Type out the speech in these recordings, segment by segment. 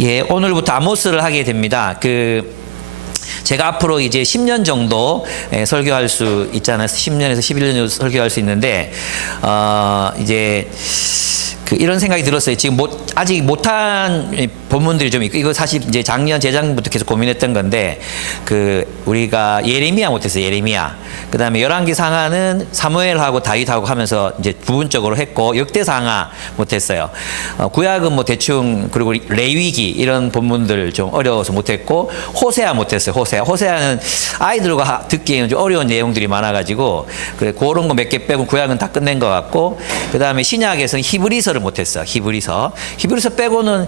예, 오늘부터 아모스를 하게 됩니다. 제가 앞으로 이제 10년 정도 설교할 수 있잖아요. 10년에서 11년 정도 설교할 수 있는데, 이제, 이런 생각이 들었어요. 지금 아직 못한 본문들이 좀 있고, 이거 사실 이제 작년, 재작년부터 계속 고민했던 건데, 우리가 예레미야 못했어요. 예레미야. 그 다음에 열왕기 상하는 사무엘하고 다윗하고 하면서 이제 부분적으로 했고, 역대상하 못했어요. 구약은 뭐 대충, 그리고 레위기 이런 본문들 좀 어려워서 못했고, 호세아 못했어요. 호세아는 아이들과 듣기에는 좀 어려운 내용들이 많아가지고, 그런 거 몇 개 빼고 구약은 다 끝낸 것 같고, 그 다음에 신약에서는 히브리서를 못했어. 히브리서 빼고는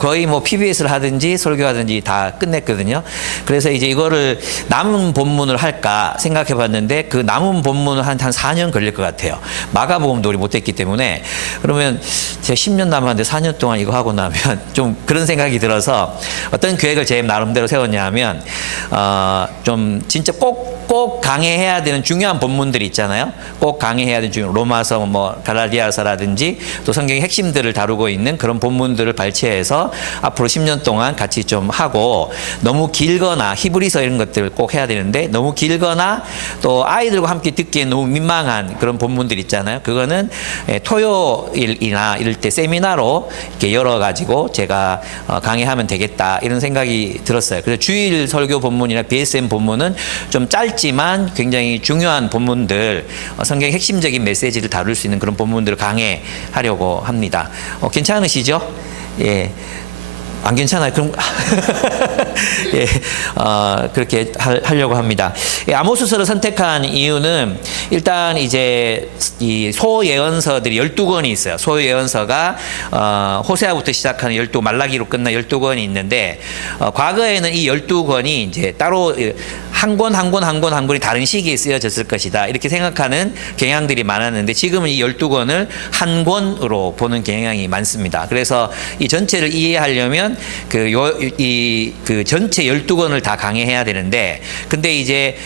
거의 뭐 PBS를 하든지 설교하든지 다 끝냈거든요. 그래서 이제 이거를 남은 본문을 할까 생각해 봤는데, 그 남은 본문은 한 4년 걸릴 것 같아요. 마가복음도 우리 못했기 때문에. 그러면 제가 10년 남았는데 4년 동안 이거 하고 나면 좀 그런 생각이 들어서 어떤 계획을 제 나름대로 세웠냐면, 좀 진짜 꼭 강해해야 되는 중요한 본문들이 있잖아요. 꼭 강해해야 되는 로마서, 뭐 갈라디아서라든지 또 성경의 핵심들을 다루고 있는 그런 본문들을 발췌해서 앞으로 10년 동안 같이 좀 하고, 너무 길거나 히브리서 이런 것들을 꼭 해야 되는데 너무 길거나 또 아이들과 함께 듣기에 너무 민망한 그런 본문들 있잖아요. 그거는 토요일이나 이럴 때 세미나로 이렇게 열어가지고 제가 강의하면 되겠다 이런 생각이 들었어요. 그래서 주일 설교 본문이나 BSM 본문은 좀 짧지만 굉장히 중요한 본문들, 성경의 핵심적인 메시지를 다룰 수 있는 그런 본문들을 강해하려고 합니다. 괜찮으시죠? 예. 안 괜찮아요? 그럼, 예, 그렇게 하려고 합니다. 아모스서를 선택한 이유는 일단 이제 이 소예언서들이 12권이 있어요. 소예언서가, 호세아부터 시작하는 12, 말라기로 끝난 12권이 있는데, 과거에는 이 12권이 이제 따로 한 권이 다른 시기에 쓰여졌을 것이다. 이렇게 생각하는 경향들이 많았는데, 지금은 이 12권을 한 권으로 보는 경향이 많습니다. 그래서 이 전체를 이해하려면 전체 12권을 다 강해해야 되는데, 근데 이제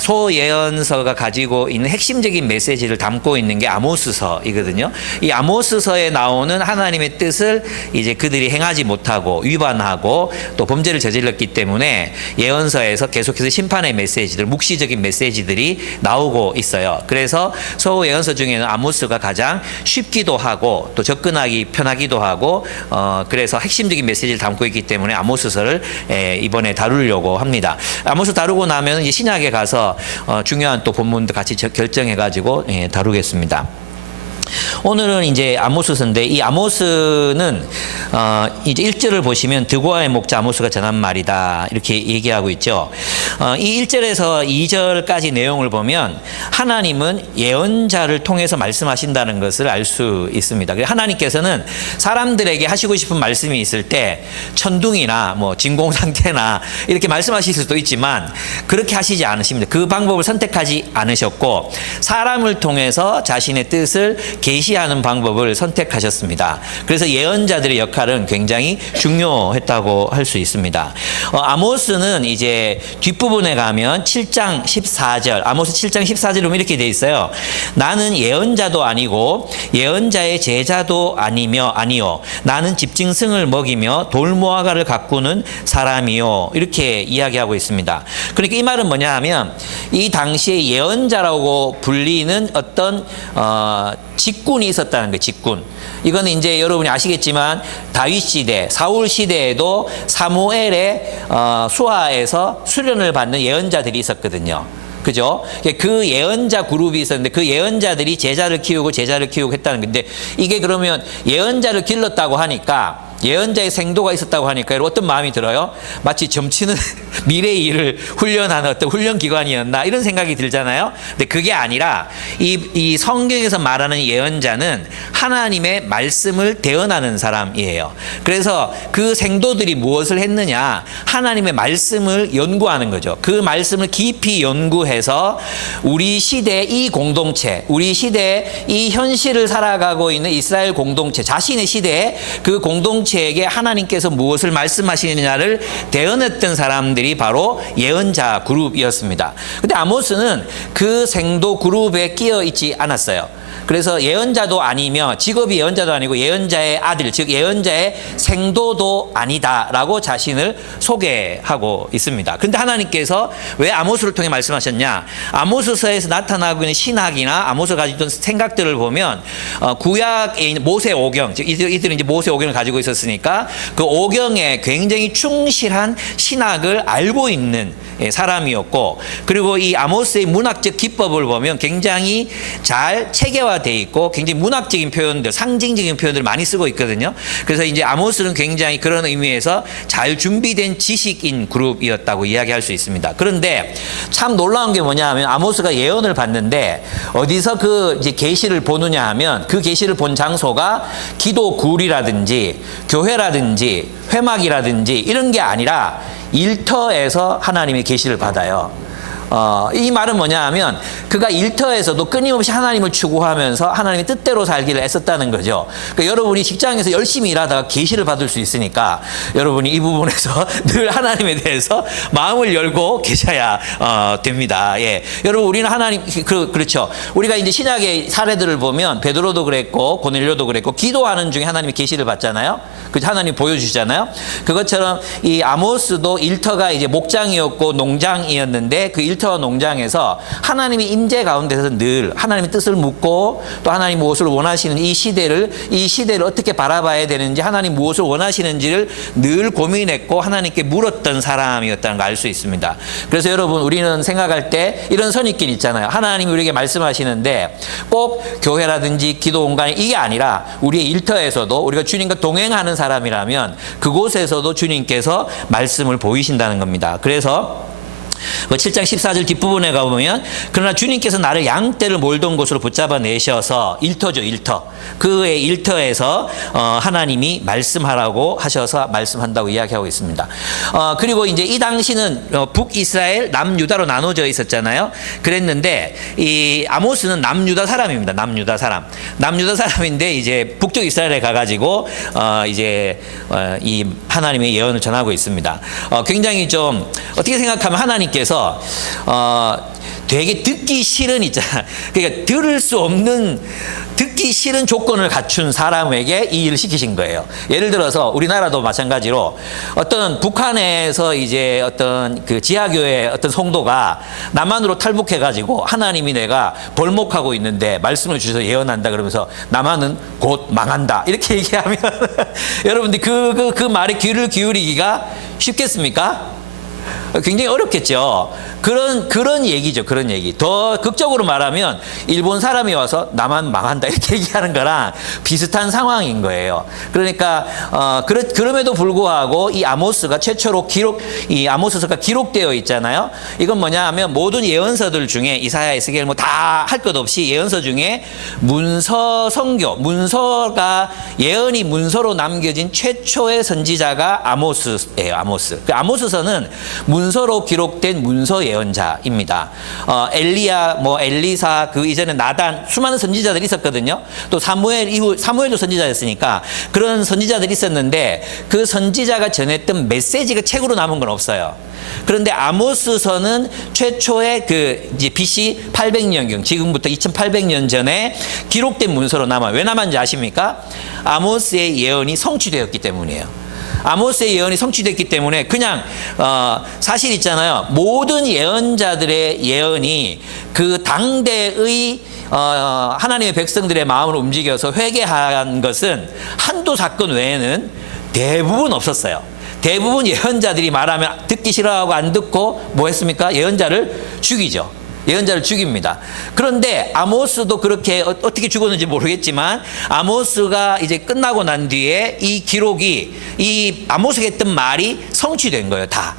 소예언서가 가지고 있는 핵심적인 메시지를 담고 있는 게 아모스서이거든요. 이 아모스서에 나오는 하나님의 뜻을 이제 그들이 행하지 못하고 위반하고 또 범죄를 저질렀기 때문에 예언서에서 계속해서 심판의 메시지들, 묵시적인 메시지들이 나오고 있어요. 그래서 소예언서 중에는 아모스가 가장 쉽기도 하고 또 접근하기 편하기도 하고, 그래서 핵심적인 메시지를 담고 있기 때문에 아모스서를 이번에 다루려고 합니다. 아모스 다루고 나면 이제 신약에 가서 중요한 또 본문도 같이 결정해가지고 다루겠습니다. 오늘은 이제 아모스서인데, 이 아모스는 이제 1절을 보시면 드고아의 목자 아모스가 전한 말이다 이렇게 얘기하고 있죠. 이 1절에서 2절까지 내용을 보면 하나님은 예언자를 통해서 말씀하신다는 것을 알 수 있습니다. 하나님께서는 사람들에게 하시고 싶은 말씀이 있을 때 천둥이나 뭐 진공 상태나 이렇게 말씀하실 수도 있지만 그렇게 하시지 않으십니다. 그 방법을 선택하지 않으셨고, 사람을 통해서 자신의 뜻을 계시하는 방법을 선택하셨습니다. 그래서 예언자들의 역할은 굉장히 중요했다고 할 수 있습니다. 아모스는 이제 뒷부분에 가면 7장 14절, 아모스 7장 14절에 보면 이렇게 돼 있어요. 나는 예언자도 아니고 예언자의 제자도 아니요 나는 집짐승을 먹이며 돌무화과를 가꾸는 사람이요, 이렇게 이야기하고 있습니다. 그러니까 이 말은 뭐냐 하면, 이 당시에 예언자라고 불리는 어떤 직군이 있었다는 거예요. 직군. 이거는 이제 여러분이 아시겠지만 다윗 시대, 사울 시대에도 사무엘의 수하에서 수련을 받는 예언자들이 있었거든요. 그죠? 그 예언자 그룹이 있었는데 그 예언자들이 제자를 키우고 했다는 건데, 이게 그러면 예언자를 길렀다고 하니까, 예언자의 생도가 있었다고 하니까 어떤 마음이 들어요? 마치 점치는 미래의 일을 훈련하는 어떤 훈련기관이었나 이런 생각이 들잖아요. 근데 그게 아니라 이 성경에서 말하는 예언자는 하나님의 말씀을 대언하는 사람이에요. 그래서 그 생도들이 무엇을 했느냐, 하나님의 말씀을 연구하는 거죠. 그 말씀을 깊이 연구해서 우리 시대의 이 공동체, 우리 시대의 이 현실을 살아가고 있는 이스라엘 공동체, 자신의 시대의 그 공동체 에게 하나님께서 무엇을 말씀하시느냐를 대언했던 사람들이 바로 예언자 그룹이었습니다. 근데 아모스는 그 생도 그룹에 끼어 있지 않았어요. 그래서 예언자도 아니며 직업이 예언자도 아니고 예언자의 아들, 즉 예언자의 생도도 아니다라고 자신을 소개하고 있습니다. 근데 하나님께서 왜 아모스를 통해 말씀하셨냐? 아모스서에서 나타나고 있는 신학이나 아모스가 가지고 있던 생각들을 보면 구약에 있는 모세 오경, 즉 이들은 이제 모세 오경을 가지고 있었으니까 그 오경에 굉장히 충실한 신학을 알고 있는 사람이었고, 그리고 이 아모스의 문학적 기법을 보면 굉장히 잘 체계화되어 있고 굉장히 문학적인 표현들, 상징적인 표현들을 많이 쓰고 있거든요. 그래서 이제 아모스는 굉장히 그런 의미에서 잘 준비된 지식인 그룹이었다고 이야기할 수 있습니다. 그런데 참 놀라운 게 뭐냐 하면 아모스가 예언을 봤는데 어디서 그 이제 계시를 보느냐 하면 그 계시를 본 장소가 기도굴이라든지 교회라든지 회막이라든지 이런 게 아니라 일터에서 하나님의 계시를 받아요. 이 말은 뭐냐 하면 그가 일터에서도 끊임없이 하나님을 추구하면서 하나님의 뜻대로 살기를 애썼다는 거죠. 그러니까 여러분이 직장에서 열심히 일하다가 계시를 받을 수 있으니까 여러분이 이 부분에서 늘 하나님에 대해서 마음을 열고 계셔야 됩니다. 예. 여러분 우리는 하나님 그렇죠. 우리가 이제 신약의 사례들을 보면 베드로도 그랬고 고넬료도 그랬고 기도하는 중에 하나님이 계시를 받잖아요. 그 하나님 보여주시잖아요. 그것처럼 이 아모스도 일터가 이제 목장이었고 농장이었는데 그 일터와 농장에서 하나님의 임재 가운데서 늘 하나님의 뜻을 묻고 또 하나님 무엇을 원하시는 이 시대를 어떻게 바라봐야 되는지 하나님 무엇을 원하시는지를 늘 고민했고 하나님께 물었던 사람이었다는 걸 알 수 있습니다. 그래서 여러분 우리는 생각할 때 이런 선입견 있잖아요. 하나님이 우리에게 말씀하시는데 꼭 교회라든지 기도 공간 이게 아니라 우리의 일터에서도 우리가 주님과 동행하는 사람이라면 그곳에서도 주님께서 말씀을 보이신다는 겁니다. 그래서 7장 14절 뒷부분에 가보면 그러나 주님께서 나를 양떼를 몰던 곳으로 붙잡아 내셔서 일터죠, 일터. 그의 일터에서 하나님이 말씀하라고 하셔서 말씀한다고 이야기하고 있습니다. 그리고 이제 이 당시는 북이스라엘, 남유다로 나눠져 있었잖아요. 그랬는데 이 아모스는 남유다 사람입니다. 남유다 사람인데 이제 북쪽 이스라엘에 가가지고 이제 이 하나님의 예언을 전하고 있습니다. 굉장히 좀 어떻게 생각하면 하나님께서 되게 듣기 싫은 있잖아. 그러니까 들을 수 없는 듣기 싫은 조건을 갖춘 사람에게 이 일을 시키신 거예요. 예를 들어서 우리나라도 마찬가지로 어떤 북한에서 이제 어떤 그 지하교회 어떤 성도가 남한으로 탈북해가지고 하나님이 내가 벌목하고 있는데 말씀을 주셔서 예언한다 그러면서 남한은 곧 망한다 이렇게 얘기하면 여러분들 그 말에 귀를 기울이기가 쉽겠습니까? 굉장히 어렵겠죠. 그런 얘기죠. 그런 얘기. 더 극적으로 말하면 일본 사람이 와서 나만 망한다 이렇게 얘기하는 거랑 비슷한 상황인 거예요. 그러니까 그럼에도 불구하고 이 아모스가 최초로 이 아모스서가 기록되어 있잖아요. 이건 뭐냐 하면 모든 예언서들 중에 이사야, 에스겔 뭐 다 할 것 없이 예언서 중에 문서 성교, 문서가 예언이 문서로 남겨진 최초의 선지자가 아모스예요. 아모스. 그 아모스서는 문서로 기록된 문서 예언자입니다. 엘리야, 엘리사, 그 이전에 나단, 수많은 선지자들이 있었거든요. 또 사무엘도 선지자였으니까 그런 선지자들이 있었는데 그 선지자가 전했던 메시지가 책으로 남은 건 없어요. 그런데 아모스서는 최초의 그 이제 BC 800년경, 지금부터 2800년 전에 기록된 문서로 남아요. 왜 남았는지 아십니까? 아모스의 예언이 성취되었기 때문이에요. 아모스의 예언이 성취됐기 때문에 그냥 사실 있잖아요. 모든 예언자들의 예언이 그 당대의 하나님의 백성들의 마음을 움직여서 회개한 것은 한두 사건 외에는 대부분 없었어요. 대부분 예언자들이 말하면 듣기 싫어하고 안 듣고 뭐 했습니까? 예언자를 죽이죠. 예언자를 죽입니다. 그런데 아모스도 그렇게 어떻게 죽었는지 모르겠지만 아모스가 이제 끝나고 난 뒤에 이 기록이 이 아모스가 했던 말이 성취된 거예요. 다.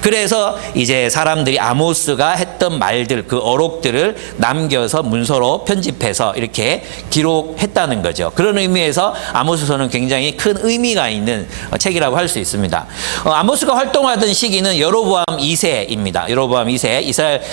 그래서 이제 사람들이 아모스가 했던 말들, 그 어록들을 남겨서 문서로 편집해서 이렇게 기록했다는 거죠. 그런 의미에서 아모스서는 굉장히 큰 의미가 있는 책이라고 할 수 있습니다. 아모스가 활동하던 시기는 여로보암 2세입니다. 여로보암 2세,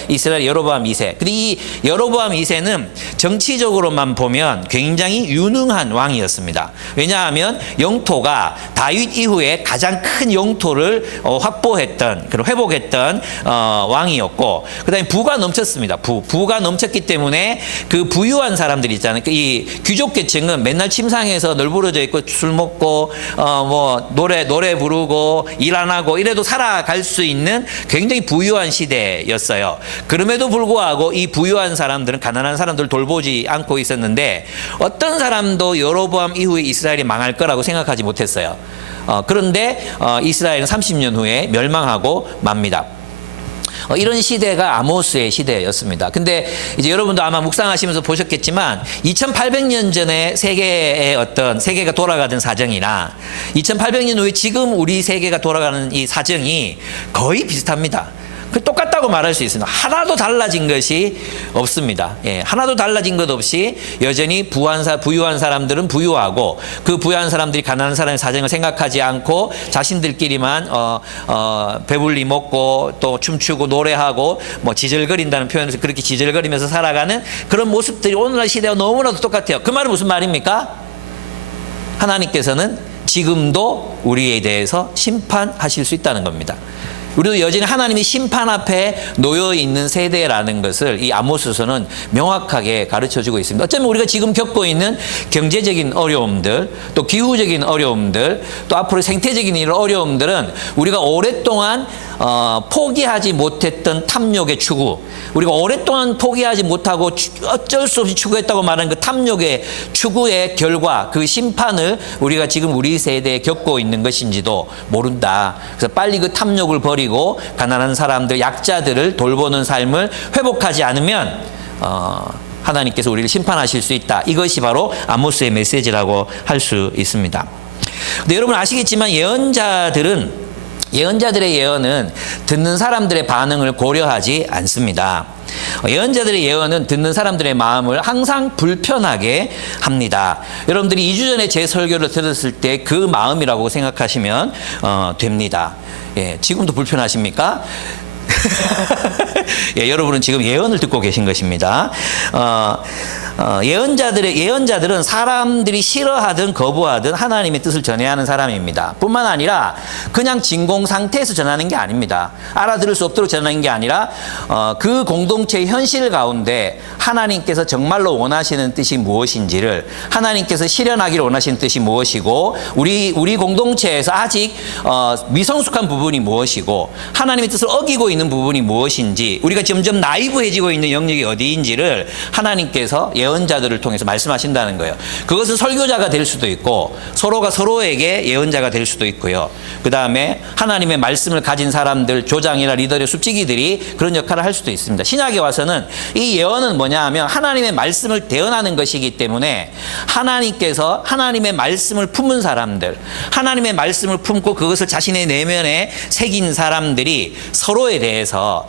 이스라엘 여로보암 2세. 근데 이 여로보암 2세는 정치적으로만 보면 굉장히 유능한 왕이었습니다. 왜냐하면 영토가 다윗 이후에 가장 큰 영토를 확보했던 그런 회복했던 왕이었고, 그다음에 부가 넘쳤습니다. 부가 넘쳤기 때문에 그 부유한 사람들 있잖아요. 이 귀족 계층은 맨날 침상에서 널브러져 있고 술 먹고 뭐 노래 부르고 일 안 하고 이래도 살아갈 수 있는 굉장히 부유한 시대였어요. 그럼에도 불구하고 이 부유한 사람들은 가난한 사람들을 돌보지 않고 있었는데, 어떤 사람도 여로보암 이후에 이스라엘이 망할 거라고 생각하지 못했어요. 그런데 이스라엘은 30년 후에 멸망하고 맙니다. 이런 시대가 아모스의 시대였습니다. 근데 이제 여러분도 아마 묵상하시면서 보셨겠지만 2800년 전에 세계가 돌아가던 사정이나 2800년 후에 지금 우리 세계가 돌아가는 이 사정이 거의 비슷합니다. 똑같다고 말할 수 있습니다. 하나도 달라진 것이 없습니다. 예, 하나도 달라진 것 없이 여전히 부유한 사람들은 부유하고, 그 부유한 사람들이 가난한 사람의 사정을 생각하지 않고 자신들끼리만 배불리 먹고 또 춤추고 노래하고 뭐 지절거린다는 표현에서 그렇게 지절거리면서 살아가는 그런 모습들이 오늘날 시대와 너무나도 똑같아요. 그 말은 무슨 말입니까? 하나님께서는 지금도 우리에 대해서 심판하실 수 있다는 겁니다. 우리도 여전히 하나님이 심판 앞에 놓여 있는 세대라는 것을 이 아모스서는 명확하게 가르쳐주고 있습니다. 어쩌면 우리가 지금 겪고 있는 경제적인 어려움들, 또 기후적인 어려움들, 또 앞으로 생태적인 이런 어려움들은 우리가 오랫동안 포기하지 못했던 탐욕의 추구, 우리가 오랫동안 포기하지 못하고 어쩔 수 없이 추구했다고 말하는 그 탐욕의 추구의 결과, 그 심판을 우리가 지금 우리 세대에 겪고 있는 것인지도 모른다. 그래서 빨리 그 탐욕을 버리고 가난한 사람들, 약자들을 돌보는 삶을 회복하지 않으면 하나님께서 우리를 심판하실 수 있다. 이것이 바로 아모스의 메시지라고 할 수 있습니다. 근데 여러분 아시겠지만 예언자들의 예언은 듣는 사람들의 반응을 고려하지 않습니다. 예언자들의 예언은 듣는 사람들의 마음을 항상 불편하게 합니다. 여러분들이 2주 전에 제 설교를 들었을 때 그 마음이라고 생각하시면 됩니다. 예, 지금도 불편하십니까? 예, 여러분은 지금 예언을 듣고 계신 것입니다. 예언자들은 사람들이 싫어하든 거부하든 하나님의 뜻을 전해야 하는 사람입니다. 뿐만 아니라 그냥 진공 상태에서 전하는 게 아닙니다. 알아들을 수 없도록 전하는 게 아니라 그 공동체의 현실 가운데 하나님께서 정말로 원하시는 뜻이 무엇인지를, 하나님께서 실현하기를 원하시는 뜻이 무엇이고, 우리 공동체에서 아직 미성숙한 부분이 무엇이고, 하나님의 뜻을 어기고 있는 부분이 무엇인지, 우리가 점점 나이브해지고 있는 영역이 어디인지를 하나님께서 예언자들을 통해서 말씀하신다는 거예요. 그것은 설교자가 될 수도 있고, 서로가 서로에게 예언자가 될 수도 있고요. 그 다음에 하나님의 말씀을 가진 사람들, 조장이나 리더의 숲지기들이 그런 역할을 할 수도 있습니다. 신약에 와서는 이 예언은 뭐냐 하면 하나님의 말씀을 대언하는 것이기 때문에, 하나님께서 하나님의 말씀을 품은 사람들, 하나님의 말씀을 품고 그것을 자신의 내면에 새긴 사람들이 서로에 대해서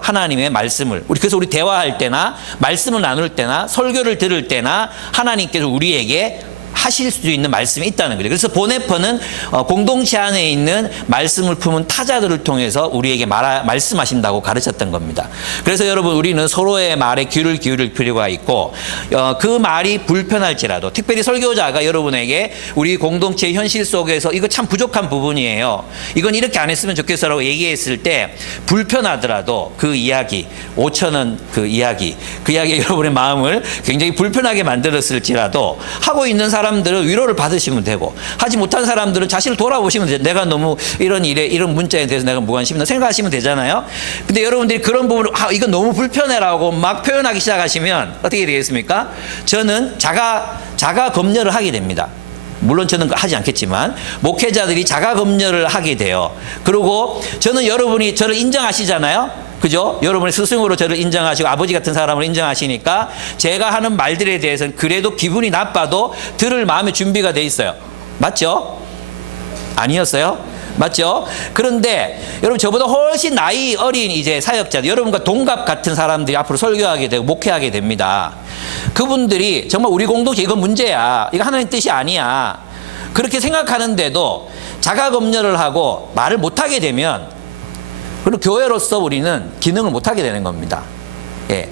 하나님의 말씀을, 그래서 우리 대화할 때나 말씀을 나눌 때나 설교를 들을 때나 하나님께서 우리에게 하실 수 있는 말씀이 있다는 거죠. 그래서 보네퍼는 공동체 안에 있는 말씀을 품은 타자들을 통해서 우리에게 말씀하신다고 가르쳤던 겁니다. 그래서 여러분, 우리는 서로의 말에 귀를 기울일 필요가 있고, 그 말이 불편할지라도, 특별히 설교자가 여러분에게 우리 공동체의 현실 속에서 이거 참 부족한 부분이에요, 이건 이렇게 안 했으면 좋겠어라고 얘기했을 때 불편하더라도 그 이야기, 5,000원 그 이야기 여러분의 마음을 굉장히 불편하게 만들었을지라도 하고 있는 사람들은 위로를 받으시면 되고, 하지 못한 사람들은 자신을 돌아보시면 돼요. 내가 너무 이런 일에, 이런 문자에 대해서 내가 무관심이다 생각하시면 되잖아요. 근데 여러분들이 그런 부분을 이건 너무 불편해라고 막 표현하기 시작하시면 어떻게 되겠습니까? 저는 자가 검열을 하게 됩니다. 물론 저는 하지 않겠지만 목회자들이 자가 검열을 하게 돼요. 그리고 저는 여러분이 저를 인정하시잖아요. 그죠? 여러분의 스승으로 저를 인정하시고 아버지 같은 사람을 인정하시니까 제가 하는 말들에 대해서는 그래도 기분이 나빠도 들을 마음의 준비가 돼 있어요. 맞죠? 아니었어요? 맞죠? 그런데 여러분, 저보다 훨씬 나이 어린 이제 사역자들, 여러분과 동갑 같은 사람들이 앞으로 설교하게 되고 목회하게 됩니다. 그분들이 정말 우리 공동체 이거 문제야, 이거 하나님 뜻이 아니야, 그렇게 생각하는데도 자가 검열을 하고 말을 못하게 되면, 그리고 교회로서 우리는 기능을 못하게 되는 겁니다. 예.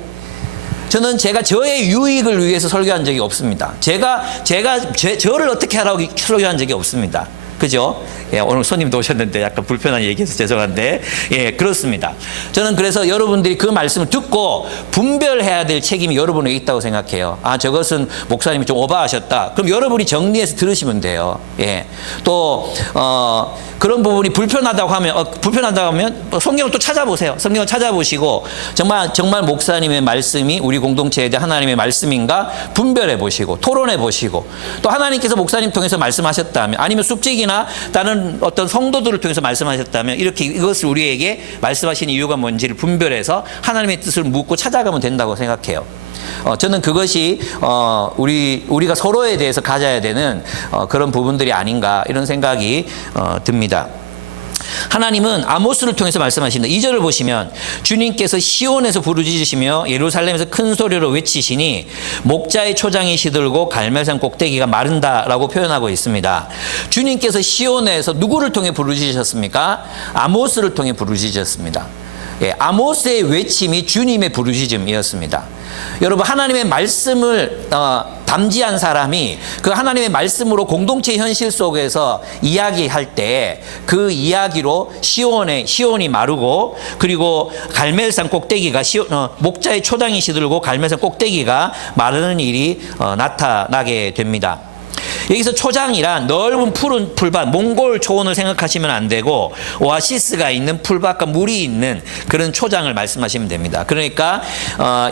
저는 제가 저의 유익을 위해서 설교한 적이 없습니다. 저를 어떻게 하라고 설교한 적이 없습니다. 그죠? 예, 오늘 손님도 오셨는데 약간 불편한 얘기해서 죄송한데, 예, 그렇습니다. 저는 그래서 여러분들이 그 말씀을 듣고 분별해야 될 책임이 여러분에게 있다고 생각해요. 아, 저것은 목사님이 좀 오버하셨다. 그럼 여러분이 정리해서 들으시면 돼요. 예. 또, 그런 부분이 불편하다고 하면 성경을 또 찾아보세요. 성경을 찾아보시고 정말 목사님의 말씀이 우리 공동체에 대한 하나님의 말씀인가 분별해 보시고 토론해 보시고 또 하나님께서 목사님 통해서 말씀하셨다면 아니면 숙직이나 다른 어떤 성도들을 통해서 말씀하셨다면 이렇게 이것을 우리에게 말씀하신 이유가 뭔지를 분별해서 하나님의 뜻을 묻고 찾아가면 된다고 생각해요. 저는 그것이 우리가 서로에 대해서 가져야 되는 그런 부분들이 아닌가 이런 생각이 듭니다. 하나님은 아모스를 통해서 말씀하신다. 2절을 보시면 주님께서 시온에서 부르짖으시며 예루살렘에서 큰 소리로 외치시니 목자의 초장이 시들고 갈멜산 꼭대기가 마른다라고 표현하고 있습니다. 주님께서 시온에서 누구를 통해 부르짖으셨습니까? 아모스를 통해 부르짖으셨습니다. 예, 아모스의 외침이 주님의 부르짖음이었습니다. 여러분 하나님의 말씀을 담지한 사람이 그 하나님의 말씀으로 공동체 현실 속에서 이야기할 때 그 이야기로 시온이 마르고 그리고 갈멜산 꼭대기가 목자의 초장이 시들고 갈멜산 꼭대기가 마르는 일이 나타나게 됩니다. 여기서 초장이란 넓은 푸른 풀밭, 몽골 초원을 생각하시면 안 되고 오아시스가 있는 풀밭과 물이 있는 그런 초장을 말씀하시면 됩니다. 그러니까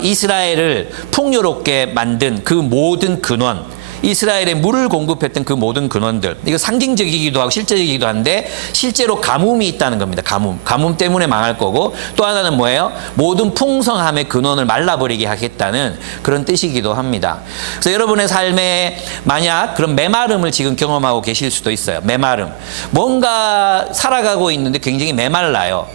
이스라엘을 풍요롭게 만든 그 모든 근원, 이스라엘에 물을 공급했던 그 모든 근원들, 이거 상징적이기도 하고 실제적이기도 한데 실제로 가뭄이 있다는 겁니다. 가뭄 때문에 망할 거고 또 하나는 뭐예요? 모든 풍성함의 근원을 말라버리게 하겠다는 그런 뜻이기도 합니다. 그래서 여러분의 삶에 만약 그런 메마름을 지금 경험하고 계실 수도 있어요. 메마름. 뭔가 살아가고 있는데 굉장히 메말라요.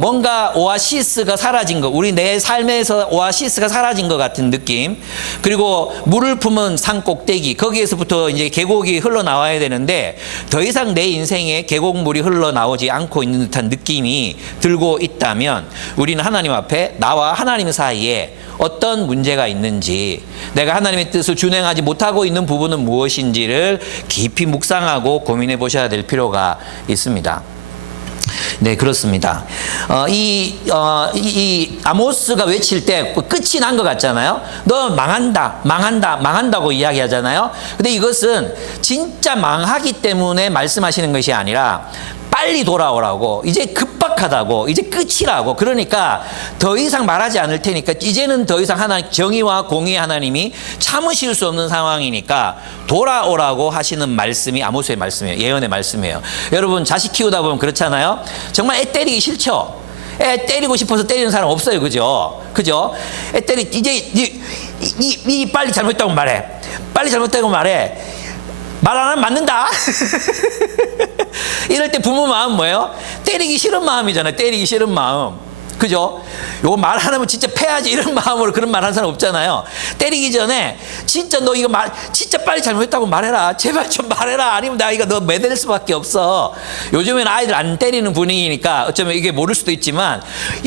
뭔가 오아시스가 사라진 것, 우리 내 삶에서 오아시스가 사라진 것 같은 느낌. 그리고 물을 품은 산 꼭대기, 거기에서부터 이제 계곡이 흘러나와야 되는데 더 이상 내 인생에 계곡물이 흘러나오지 않고 있는 듯한 느낌이 들고 있다면 우리는 하나님 앞에 나와 하나님 사이에 어떤 문제가 있는지, 내가 하나님의 뜻을 준행하지 못하고 있는 부분은 무엇인지를 깊이 묵상하고 고민해 보셔야 될 필요가 있습니다. 네, 그렇습니다. 이 아모스가 외칠 때 끝이 난 것 같잖아요. 너 망한다고 이야기하잖아요. 근데 이것은 진짜 망하기 때문에 말씀하시는 것이 아니라 빨리 돌아오라고, 이제 급박하다고, 이제 끝이라고. 그러니까 더 이상 말하지 않을 테니까 이제는 더 이상 하나님, 정의와 공의의 하나님이 참으실 수 없는 상황이니까 돌아오라고 하시는 말씀이 아모스의 말씀이에요. 예언의 말씀이에요. 여러분 자식 키우다 보면 그렇잖아요. 정말 애 때리기 싫죠. 애 때리고 싶어서 때리는 사람 없어요. 그죠? 애 이제 이 빨리 잘못했다고 말해. 말 안 하면 맞는다. 이럴 때 부모 마음 뭐예요? 때리기 싫은 마음이잖아요. 때리기 싫은 마음. 그죠? 요거 말 안 하면 진짜 패야지 이런 마음으로 그런 말 하는 사람 없잖아요. 때리기 전에 진짜 너 이거 진짜 빨리 잘못했다고 말해라. 제발 좀 말해라. 아니면 나 이거 너 매댈 수밖에 없어. 요즘에는 아이들 안 때리는 분위기니까 어쩌면 이게 모를 수도 있지만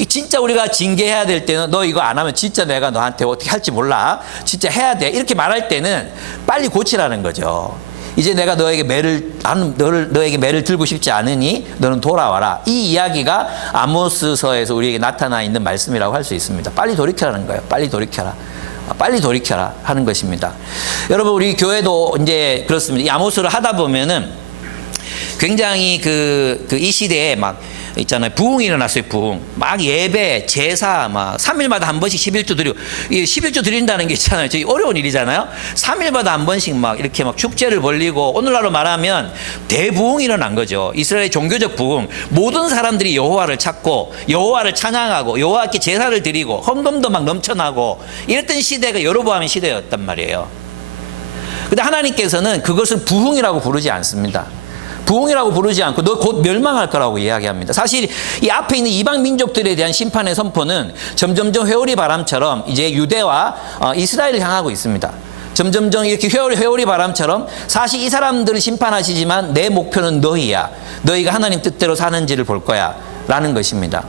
진짜 우리가 징계해야 될 때는 너 이거 안 하면 진짜 내가 너한테 어떻게 할지 몰라. 진짜 해야 돼. 이렇게 말할 때는 빨리 고치라는 거죠. 이제 내가 너에게 매를 들고 싶지 않으니 너는 돌아와라. 이 이야기가 아모스서에서 우리에게 나타나 있는 말씀이라고 할 수 있습니다. 빨리 돌이켜라는 거예요. 빨리 돌이켜라 하는 것입니다. 여러분 우리 교회도 이제 그렇습니다. 이 아모스를 하다 보면은 굉장히 이 시대에 막 있잖아요. 부흥이 일어났어요. 부흥. 막 예배, 제사, 막 3일마다 한 번씩 11조 드리고, 11조 드린다는 게 있잖아요. 저희 어려운 일이잖아요. 3일마다 한 번씩 막 이렇게 막 축제를 벌리고, 오늘날로 말하면 대부흥이 일어난 거죠. 이스라엘의 종교적 부흥. 모든 사람들이 여호와를 찾고, 여호와를 찬양하고, 여호와께 제사를 드리고, 헌금도 막 넘쳐나고, 이랬던 시대가 여로보암의 시대였단 말이에요. 근데 하나님께서는 그것을 부흥이라고 부르지 않습니다. 부흥이라고 부르지 않고 너 곧 멸망할 거라고 이야기합니다. 사실 이 앞에 있는 이방 민족들에 대한 심판의 선포는 점점점 회오리 바람처럼 이제 유대와 이스라엘을 향하고 있습니다. 점점점 이렇게 회오리 바람처럼 사실 이 사람들을 심판하시지만 내 목표는 너희야. 너희가 하나님 뜻대로 사는지를 볼 거야. 라는 것입니다.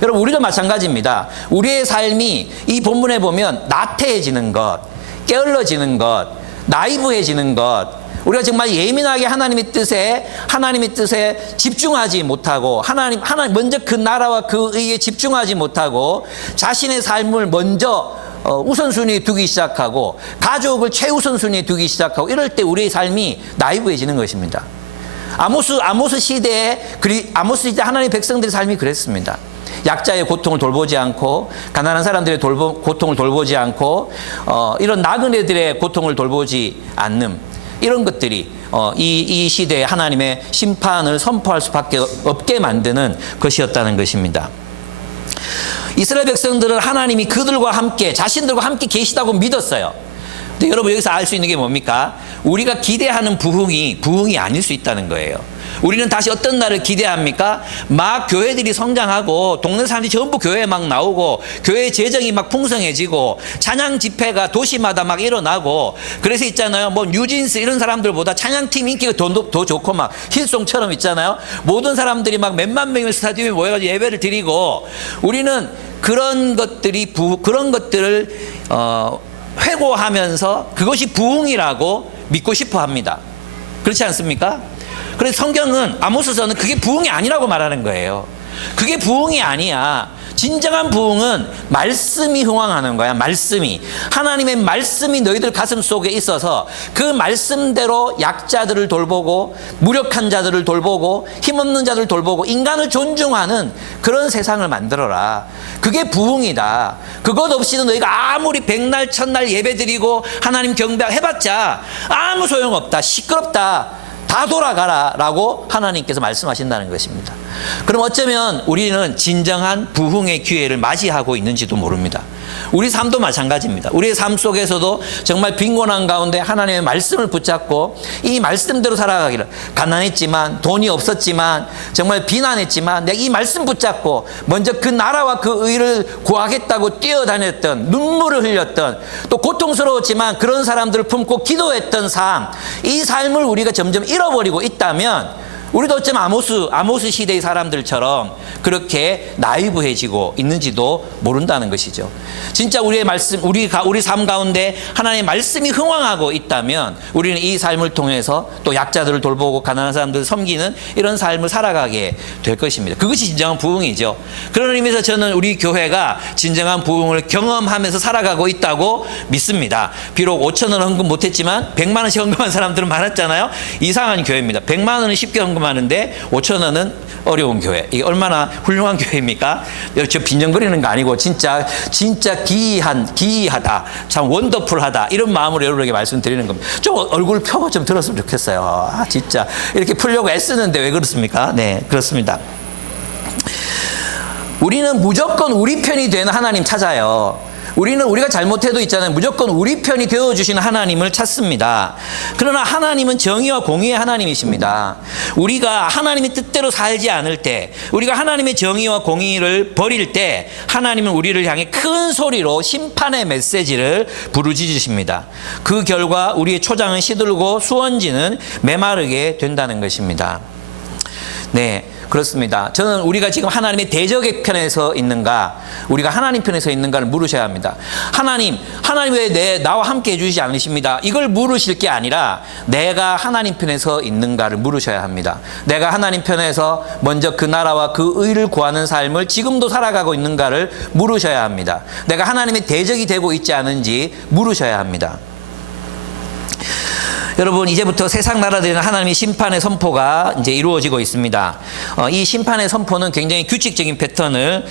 여러분 우리도 마찬가지입니다. 우리의 삶이 이 본문에 보면 나태해지는 것, 게을러지는 것, 나이브해지는 것, 우리가 정말 예민하게 하나님의 뜻에 집중하지 못하고 하나님 먼저 그 나라와 그 의에 집중하지 못하고 자신의 삶을 먼저 우선순위에 두기 시작하고 가족을 최우선순위에 두기 시작하고 이럴 때 우리의 삶이 나이브해지는 것입니다. 아모스 시대 하나님의 백성들의 삶이 그랬습니다. 약자의 고통을 돌보지 않고 가난한 사람들의 고통을 돌보지 않고 이런 나그네들의 고통을 돌보지 않는 이런 것들이 이 시대에 하나님의 심판을 선포할 수밖에 없게 만드는 것이었다는 것입니다. 이스라엘 백성들은 하나님이 그들과 함께 자신들과 함께 계시다고 믿었어요. 근데 여러분 여기서 알 수 있는 게 뭡니까? 우리가 기대하는 부흥이 아닐 수 있다는 거예요. 우리는 다시 어떤 날을 기대합니까? 막 교회들이 성장하고 동네 사람들이 전부 교회에 막 나오고 교회 재정이 막 풍성해지고 찬양 집회가 도시마다 막 일어나고 그래서 있잖아요. 뭐 뉴진스 이런 사람들보다 찬양팀 인기가 더 좋고 막 힐송처럼 있잖아요. 모든 사람들이 막 몇만 명의 스타디움에 모여가지고 예배를 드리고 우리는 그런 것들을 회고하면서 그것이 부흥이라고 믿고 싶어 합니다. 그렇지 않습니까? 그래서 성경은 아모스서는 그게 부흥이 아니라고 말하는 거예요. 그게 부흥이 아니야. 진정한 부흥은 말씀이 흥왕하는 거야. 말씀이. 하나님의 말씀이 너희들 가슴 속에 있어서 그 말씀대로 약자들을 돌보고 무력한 자들을 돌보고 힘없는 자들을 돌보고 인간을 존중하는 그런 세상을 만들어라. 그게 부흥이다. 그것 없이는 너희가 아무리 백날 천날 예배드리고 하나님 경배해봤자 아무 소용없다. 시끄럽다. 다 돌아가라 라고 하나님께서 말씀하신다는 것입니다. 그럼 어쩌면 우리는 진정한 부흥의 기회를 맞이하고 있는지도 모릅니다. 우리 삶도 마찬가지입니다. 우리의 삶 속에서도 정말 빈곤한 가운데 하나님의 말씀을 붙잡고 이 말씀대로 살아가기를 가난했지만 돈이 없었지만 정말 비난했지만 내가 이 말씀 붙잡고 먼저 그 나라와 그 의를 구하겠다고 뛰어다녔던 눈물을 흘렸던 또 고통스러웠지만 그런 사람들을 품고 기도했던 삶 이 삶을 우리가 점점 잃어버리고 있다면 우리도 어쩌면 아모스 시대의 사람들처럼 그렇게 나이브해지고 있는지도 모른다는 것이죠. 진짜 우리의 말씀, 우리 삶 가운데 하나님의 말씀이 흥왕하고 있다면 우리는 이 삶을 통해서 또 약자들을 돌보고 가난한 사람들을 섬기는 이런 삶을 살아가게 될 것입니다. 그것이 진정한 부흥이죠. 그런 의미에서 저는 우리 교회가 진정한 부흥을 경험하면서 살아가고 있다고 믿습니다. 비록 5,000원 헌금 못했지만 100만 원씩 헌금한 사람들은 많았잖아요. 이상한 교회입니다. 100만 원은 쉽게 헌금하는데 5,000원은 어려운 교회. 이게 얼마나 훌륭한 교회입니까? 저 빈정거리는 거 아니고 진짜 기이하다. 참 원더풀하다. 이런 마음으로 여러분에게 말씀드리는 겁니다. 좀 얼굴 펴고 좀 들었으면 좋겠어요. 진짜 이렇게 풀려고 애쓰는데 왜 그렇습니까? 네, 그렇습니다. 우리는 무조건 우리 편이 되는 하나님 찾아요. 우리가 잘못해도 있잖아요. 무조건 우리 편이 되어주시는 하나님을 찾습니다. 그러나 하나님은 정의와 공의의 하나님이십니다. 우리가 하나님의 뜻대로 살지 않을 때, 우리가 하나님의 정의와 공의를 버릴 때 하나님은 우리를 향해 큰 소리로 심판의 메시지를 부르짖으십니다. 그 결과 우리의 초장은 시들고 수원지는 메마르게 된다는 것입니다. 네, 그렇습니다. 저는 우리가 지금 하나님의 대적의 편에 서 있는가, 우리가 하나님 편에 서 있는가를 물으셔야 합니다. 하나님 왜 나와 함께 해주시지 않으십니다. 이걸 물으실 게 아니라 내가 하나님 편에 서 있는가를 물으셔야 합니다. 내가 하나님 편에서 먼저 그 나라와 그 의를 구하는 삶을 지금도 살아가고 있는가를 물으셔야 합니다. 내가 하나님의 대적이 되고 있지 않은지 물으셔야 합니다. 여러분, 이제부터 세상 나라들에는 하나님의 심판의 선포가 이제 이루어지고 있습니다. 이 심판의 선포는 굉장히 규칙적인 패턴을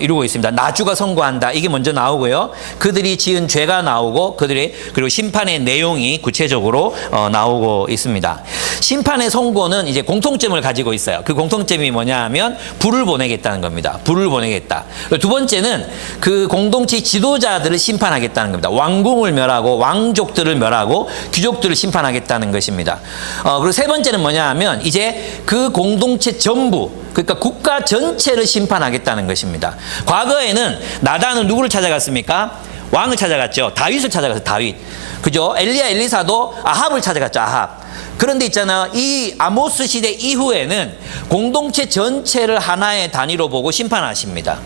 이루고 있습니다. 나주가 선고한다. 이게 먼저 나오고요. 그들이 지은 죄가 나오고 그리고 심판의 내용이 구체적으로 나오고 있습니다. 심판의 선고는 이제 공통점을 가지고 있어요. 그 공통점이 뭐냐 하면 불을 보내겠다는 겁니다. 불을 보내겠다. 두 번째는 그 공동체 지도자들을 심판하겠다는 겁니다. 왕궁을 멸하고 왕족들을 멸하고 귀족들을 심판하겠다는 것입니다. 그리고 세 번째는 뭐냐 하면 이제 그 공동체 전부, 그러니까 국가 전체를 심판하겠다는 것입니다. 과거에는 나단은 누구를 찾아갔습니까? 왕을 찾아갔죠. 다윗을 찾아갔어요. 다윗. 그죠? 엘리사도 아합을 찾아갔죠. 아합. 그런데 있잖아요. 이 아모스 시대 이후에는 공동체 전체를 하나의 단위로 보고 심판하십니다.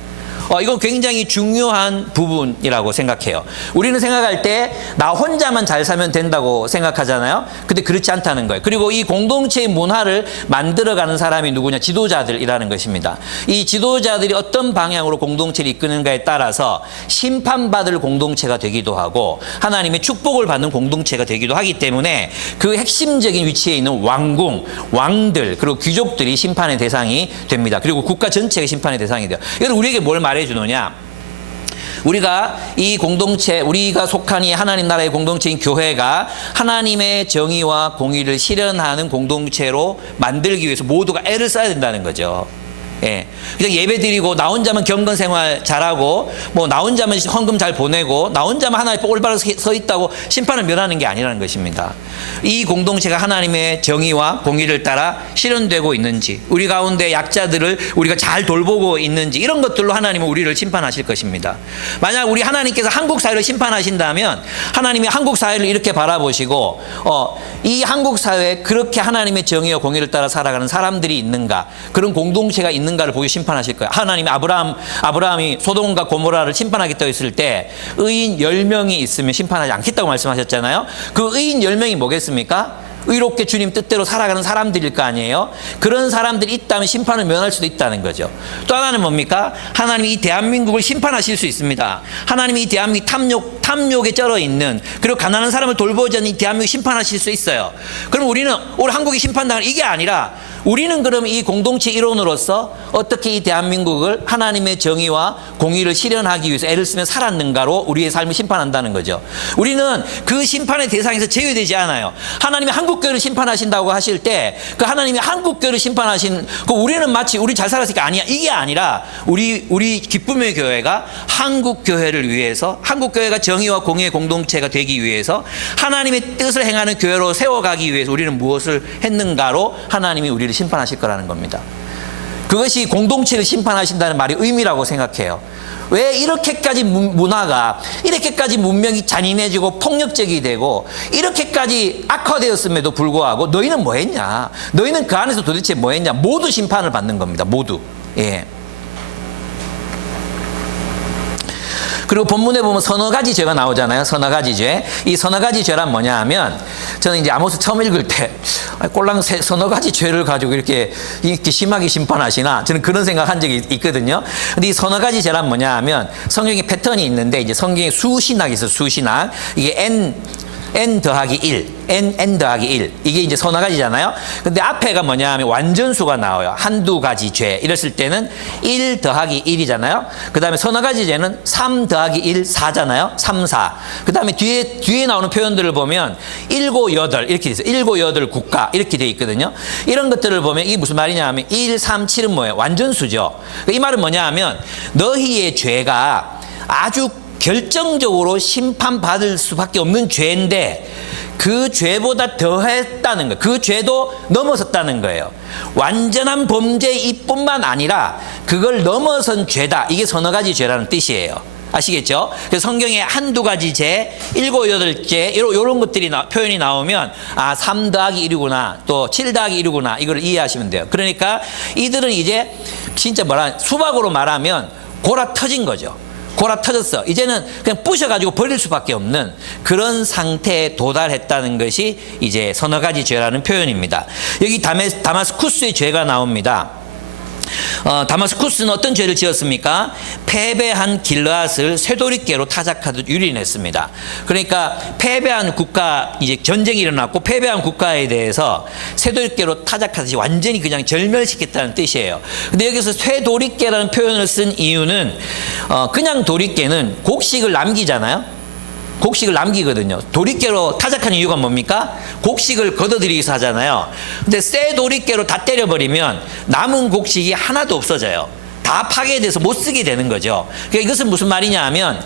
이건 굉장히 중요한 부분이라고 생각해요. 우리는 생각할 때 나 혼자만 잘 살면 된다고 생각하잖아요. 근데 그렇지 않다는 거예요. 그리고 이 공동체의 문화를 만들어가는 사람이 누구냐? 지도자들이라는 것입니다. 이 지도자들이 어떤 방향으로 공동체를 이끄는가에 따라서 심판받을 공동체가 되기도 하고 하나님의 축복을 받는 공동체가 되기도 하기 때문에 그 핵심적인 위치에 있는 왕궁, 왕들 그리고 귀족들이 심판의 대상이 됩니다. 그리고 국가 전체가 심판의 대상이 돼요. 이건 우리에게 뭘 말해주느냐? 우리가 이 공동체, 우리가 속한 이 하나님 나라의 공동체인 교회가 하나님의 정의와 공의를 실현하는 공동체로 만들기 위해서 모두가 애를 써야 된다는 거죠. 예. 그냥 예배 드리고 나 혼자만 경건 생활 잘하고 뭐 나 혼자만 헌금 잘 보내고 나 혼자만 하나님 앞에 올바로 서 있다고 심판을 면하는 게 아니라는 것입니다. 이 공동체가 하나님의 정의와 공의를 따라 실현되고 있는지, 우리 가운데 약자들을 우리가 잘 돌보고 있는지, 이런 것들로 하나님은 우리를 심판하실 것입니다. 만약 우리 하나님께서 한국 사회를 심판하신다면 하나님이 한국 사회를 이렇게 바라보시고 이 한국 사회에 그렇게 하나님의 정의와 공의를 따라 살아가는 사람들이 있는가, 그런 공동체가 있는가를 보고 심판하실 거예요. 하나님이 아브라함이 소돔과 고모라를 심판하겠다고 했을 때 의인 10명이 있으면 심판하지 않겠다고 말씀하셨잖아요. 그 의인 10명이 뭐겠습니까? 의롭게 주님 뜻대로 살아가는 사람들일 거 아니에요. 그런 사람들이 있다면 심판을 면할 수도 있다는 거죠. 또 하나는 뭡니까? 하나님이 이 대한민국을 심판하실 수 있습니다. 하나님이 이 대한민국 탐욕에 쩔어 있는, 그리고 가난한 사람을 돌보지 않는 이 대한민국 심판하실 수 있어요. 그럼 우리는 오늘 한국이 심판당할 이게 아니라 우리는 그럼 이 공동체 일원으로서 어떻게 이 대한민국을 하나님의 정의와 공의를 실현하기 위해서 애를 쓰며 살았는가로 우리의 삶을 심판한다는 거죠. 우리는 그 심판의 대상에서 제외되지 않아요. 하나님이 한국교회를 심판하신다고 하실 때 그 하나님이 한국교회를 심판하신 그 우리는 마치 우리 잘 살았으니까 아니야, 이게 아니라 우리 기쁨의 교회가 한국교회를 위해서, 한국교회가 정의와 공의의 공동체가 되기 위해서 하나님의 뜻을 행하는 교회로 세워가기 위해서 우리는 무엇을 했는가로 하나님이 우리를 심판하실 거라는 겁니다. 그것이 공동체를 심판하신다는 말의 의미라고 생각해요. 왜 이렇게까지 문화가, 이렇게까지 문명이 잔인해지고 폭력적이 되고 이렇게까지 악화되었음에도 불구하고 너희는 뭐 했냐? 너희는 그 안에서 도대체 뭐 했냐? 모두 심판을 받는 겁니다. 모두. 예. 그리고 본문에 보면 서너 가지 죄가 나오잖아요. 서너 가지 죄. 이 서너 가지 죄란 뭐냐 하면, 저는 이제 아모스 처음 읽을 때 꼴랑 서너 가지 죄를 가지고 이렇게 심하게 심판하시나, 저는 그런 생각한 적이 있거든요. 근데 이 서너 가지 죄란 뭐냐 하면 성경에 패턴이 있는데, 이제 성경에 수신학이 있어요. 수신학. 이게 n 더하기 1, n 더하기 1, 이게 이제 서너 가지잖아요. 근데 앞에가 뭐냐 하면 완전수가 나와요. 한두 가지 죄 이랬을 때는 1 더하기 1이잖아요. 그 다음에 서너 가지 죄는 3 더하기 1, 4잖아요. 3, 4. 그 다음에 뒤에 나오는 표현들을 보면 7, 8 이렇게 돼 있어요. 7, 8 국가 이렇게 돼 있거든요. 이런 것들을 보면 이게 무슨 말이냐 하면 1, 3, 7은 뭐예요? 완전수죠. 이 말은 뭐냐 하면 너희의 죄가 아주 결정적으로 심판받을 수밖에 없는 죄인데 그 죄보다 더했다는 거예요. 그 죄도 넘어섰다는 거예요. 완전한 범죄이뿐만 아니라 그걸 넘어선 죄다. 이게 서너 가지 죄라는 뜻이에요. 아시겠죠? 그래서 성경에 한두 가지 죄, 7, 8개 이런 것들이 표현이 나오면 3 더하기 1이구나, 또 7 더하기 1이구나, 이걸 이해하시면 돼요. 그러니까 이들은 이제 진짜 수박으로 말하면 골아 터진 거죠. 골아 터졌어. 이제는 그냥 부셔가지고 버릴 수밖에 없는 그런 상태에 도달했다는 것이 이제 서너 가지 죄라는 표현입니다. 여기 다마스쿠스의 죄가 나옵니다. 다마스쿠스는 어떤 죄를 지었습니까? 패배한 길르앗을 쇠도리깨로 타작하듯 유린했습니다. 그러니까 패배한 국가, 이제 전쟁이 일어났고 패배한 국가에 대해서 쇠도리깨로 타작하듯이 완전히 그냥 절멸시켰다는 뜻이에요. 근데 여기서 쇠도리깨라는 표현을 쓴 이유는 그냥 도리깨는 곡식을 남기잖아요. 곡식을 남기거든요. 도리깨로 타작하는 이유가 뭡니까? 곡식을 걷어들이기 위해서 하잖아요. 근데 쇠 도리깨로 다 때려버리면 남은 곡식이 하나도 없어져요. 다 파괴돼서 못 쓰게 되는 거죠. 그러니까 이것은 무슨 말이냐 하면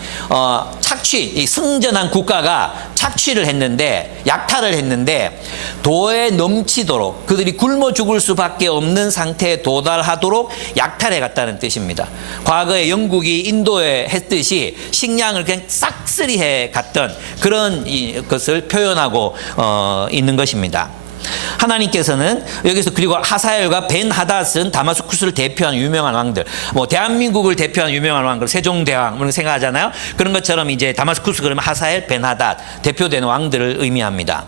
착취, 승전한 국가가 착취를 했는데, 약탈을 했는데 도에 넘치도록 그들이 굶어 죽을 수밖에 없는 상태에 도달하도록 약탈해 갔다는 뜻입니다. 과거에 영국이 인도에 했듯이 식량을 그냥 싹쓸이해 갔던 그런 것을 표현하고 있는 것입니다. 하나님께서는 여기서 그리고 하사엘과 벤 하닷은 다마스쿠스를 대표하는 유명한 왕들, 뭐 대한민국을 대표하는 유명한 왕들, 세종대왕 이런 거 생각하잖아요. 그런 것처럼 이제 다마스쿠스 그러면 하사엘, 벤 하닷 대표되는 왕들을 의미합니다.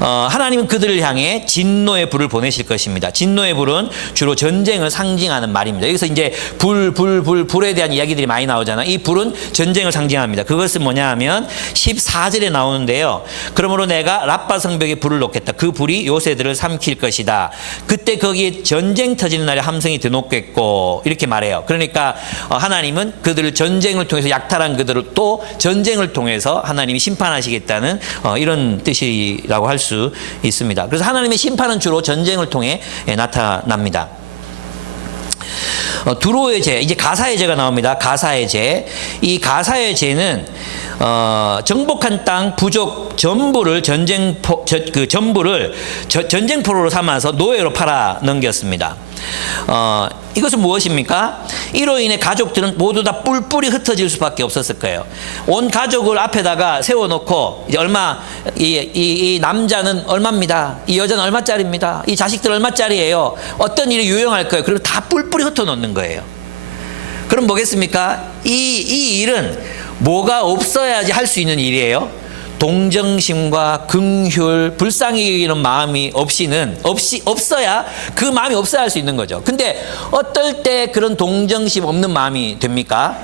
하나님은 그들을 향해 진노의 불을 보내실 것입니다. 진노의 불은 주로 전쟁을 상징하는 말입니다. 여기서 이제 불에 대한 이야기들이 많이 나오잖아요. 이 불은 전쟁을 상징합니다. 그것은 뭐냐 하면 14절에 나오는데요. 그러므로 내가 라빠 성벽에 불을 놓겠다. 그 불이 요새들을 삼킬 것이다. 그때 거기에 전쟁 터지는 날에 함성이 드높겠고 이렇게 말해요. 그러니까 하나님은 그들을 전쟁을 통해서 약탈한 그들을 또 전쟁을 통해서 하나님이 심판하시겠다는 이런 뜻이라고 할 수 있습니다. 그래서 하나님의 심판은 주로 전쟁을 통해 나타납니다. 두로의 죄, 이제 가사의 죄가 나옵니다. 가사의 죄. 이 가사의 죄는 정복한 땅 부족 전부를 전쟁포로로 삼아서 노예로 팔아 넘겼습니다. 이것은 무엇입니까? 이로 인해 가족들은 모두 다 뿔뿔이 흩어질 수밖에 없었을 거예요. 온 가족을 앞에다가 세워놓고 이제 이 남자는 얼마입니다. 이 여자는 얼마짜리입니다. 이 자식들 얼마짜리예요. 어떤 일이 유용할 거예요. 그리고 다 뿔뿔이 흩어놓는 거예요. 그럼 뭐겠습니까? 이 일은 뭐가 없어야지 할 수 있는 일이에요. 동정심과 긍휼, 불쌍히 여기는 마음이 없어야 그 마음이 없어야 할 수 있는 거죠. 근데 어떨 때 그런 동정심 없는 마음이 됩니까?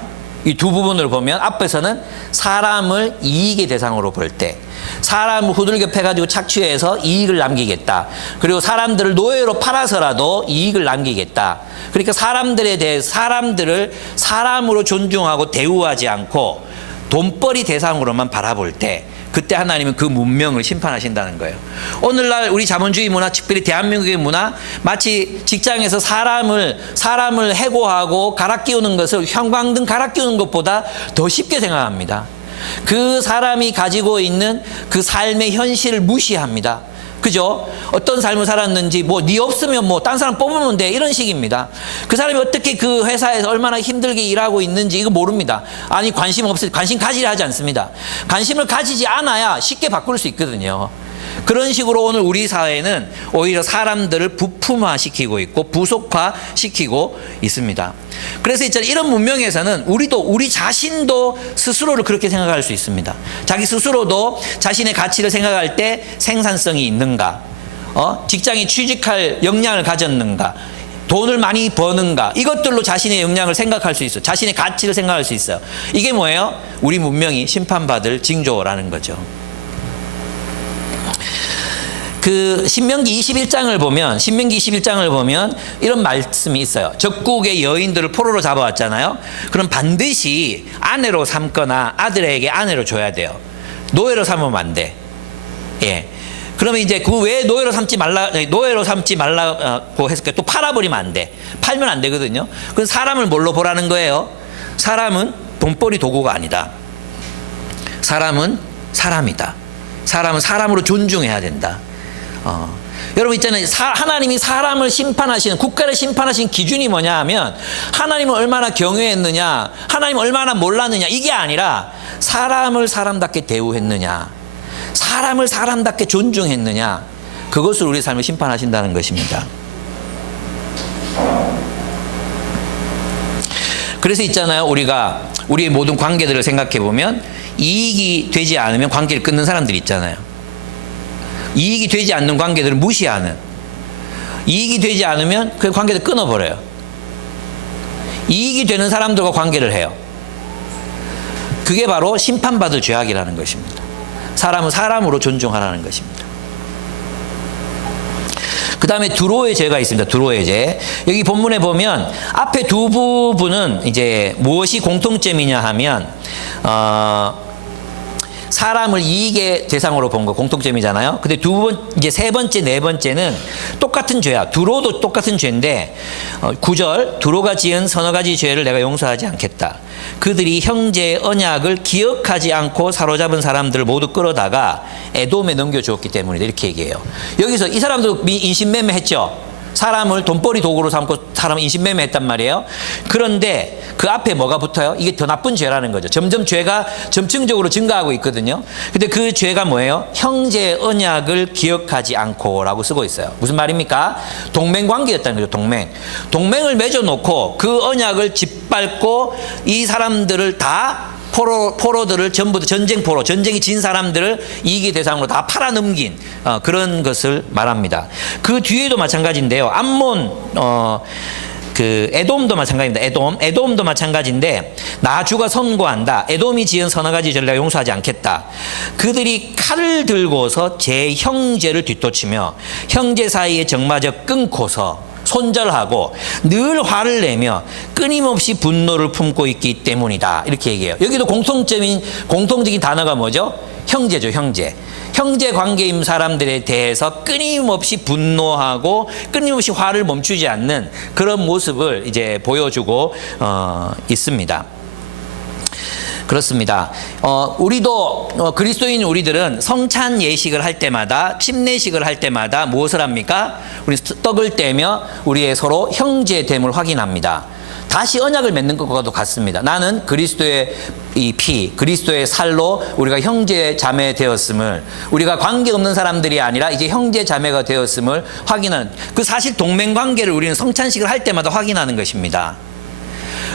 이 두 부분을 보면 앞에서는 사람을 이익의 대상으로 볼 때, 사람을 후들겨 패가지고 착취해서 이익을 남기겠다. 그리고 사람들을 노예로 팔아서라도 이익을 남기겠다. 그러니까 사람들에 대해 사람들을 사람으로 존중하고 대우하지 않고 돈벌이 대상으로만 바라볼 때, 그때 하나님은 그 문명을 심판하신다는 거예요. 오늘날 우리 자본주의 문화, 특별히 대한민국의 문화, 마치 직장에서 사람을 해고하고 갈아 끼우는 것을 형광등 갈아 끼우는 것보다 더 쉽게 생각합니다. 그 사람이 가지고 있는 그 삶의 현실을 무시합니다. 그죠? 어떤 삶을 살았는지, 네 없으면 딴 사람 뽑으면 돼. 이런 식입니다. 그 사람이 어떻게 그 회사에서 얼마나 힘들게 일하고 있는지 이거 모릅니다. 아니, 관심 가지려 하지 않습니다. 관심을 가지지 않아야 쉽게 바꿀 수 있거든요. 그런 식으로 오늘 우리 사회는 오히려 사람들을 부품화시키고 있고 부속화시키고 있습니다. 그래서 이런 문명에서는 우리 자신도 스스로를 그렇게 생각할 수 있습니다. 자기 스스로도 자신의 가치를 생각할 때 생산성이 있는가, 직장에 취직할 역량을 가졌는가, 돈을 많이 버는가, 이것들로 자신의 역량을 생각할 수 있어요. 자신의 가치를 생각할 수 있어요. 이게 뭐예요? 우리 문명이 심판받을 징조라는 거죠. 그 신명기 21장을 보면 이런 말씀이 있어요. 적국의 여인들을 포로로 잡아왔잖아요. 그럼 반드시 아내로 삼거나 아들에게 아내로 줘야 돼요. 노예로 삼으면 안 돼. 예. 그러면 이제 그 왜 노예로 삼지 말라고 했을까요? 또 팔아버리면 안 돼. 팔면 안 되거든요. 그럼 사람을 뭘로 보라는 거예요? 사람은 돈벌이 도구가 아니다. 사람은 사람이다. 사람은 사람으로 존중해야 된다. 여러분 있잖아요. 하나님이 사람을 심판하시는, 국가를 심판하시는 기준이 뭐냐 하면 하나님을 얼마나 경외했느냐, 하나님을 얼마나 몰랐느냐, 이게 아니라 사람을 사람답게 대우했느냐, 사람을 사람답게 존중했느냐, 그것을 우리 삶을 심판하신다는 것입니다. 그래서 있잖아요. 우리가 우리의 모든 관계들을 생각해 보면 이익이 되지 않으면 관계를 끊는 사람들이 있잖아요. 이익이 되지 않는 관계들을 무시하는, 이익이 되지 않으면 그 관계를 끊어버려요. 이익이 되는 사람들과 관계를 해요. 그게 바로 심판받을 죄악이라는 것입니다. 사람은 사람으로 존중하라는 것입니다. 그 다음에 두로의 죄가 있습니다. 두로의 죄. 여기 본문에 보면 앞에 두 부분은 이제 무엇이 공통점이냐 하면 사람을 이익의 대상으로 본 거 공통점이잖아요. 근데 이제 세 번째, 네 번째는 똑같은 죄야. 두로도 똑같은 죄인데 9절, 두로가 지은 서너 가지 죄를 내가 용서하지 않겠다. 그들이 형제의 언약을 기억하지 않고 사로잡은 사람들을 모두 끌어다가 에돔에 넘겨주었기 때문이다. 이렇게 얘기해요. 여기서 이 사람도 인신매매했죠. 사람을 돈벌이 도구로 삼고 사람을 인신매매했단 말이에요. 그런데 그 앞에 뭐가 붙어요? 이게 더 나쁜 죄라는 거죠. 점점 죄가 점층적으로 증가하고 있거든요. 근데 그 죄가 뭐예요? 형제 언약을 기억하지 않고라고 쓰고 있어요. 무슨 말입니까? 동맹관계였다는 거죠. 동맹을 맺어놓고 그 언약을 짓밟고 이 사람들을 다 포로들을 전부 전쟁이 진 사람들을 이익의 대상으로 다 팔아넘긴 그런 것을 말합니다. 그 뒤에도 마찬가지인데요. 암몬 그 에돔도 마찬가지입니다. 에돔도 마찬가지인데 나 주가 선고한다. 에돔이 지은 서너 가지 죄를 내가 용서하지 않겠다. 그들이 칼을 들고서 제 형제를 뒤쫓으며 형제 사이에 정마저 끊고서 손절하고 늘 화를 내며 끊임없이 분노를 품고 있기 때문이다. 이렇게 얘기해요. 여기도 공통적인 단어가 뭐죠? 형제죠, 형제. 형제 관계인 사람들에 대해서 끊임없이 분노하고 끊임없이 화를 멈추지 않는 그런 모습을 이제 보여주고 있습니다. 그렇습니다. 우리도 그리스도인 우리들은 성찬 예식을 할 때마다 침례식을 할 때마다 무엇을 합니까? 우리 떡을 떼며 우리의 서로 형제됨을 확인합니다. 다시 언약을 맺는 것과도 같습니다. 나는 그리스도의 이 피, 그리스도의 살로 우리가 형제 자매 되었음을, 우리가 관계없는 사람들이 아니라 이제 형제 자매가 되었음을 확인하는, 그 사실 동맹 관계를 우리는 성찬식을 할 때마다 확인하는 것입니다.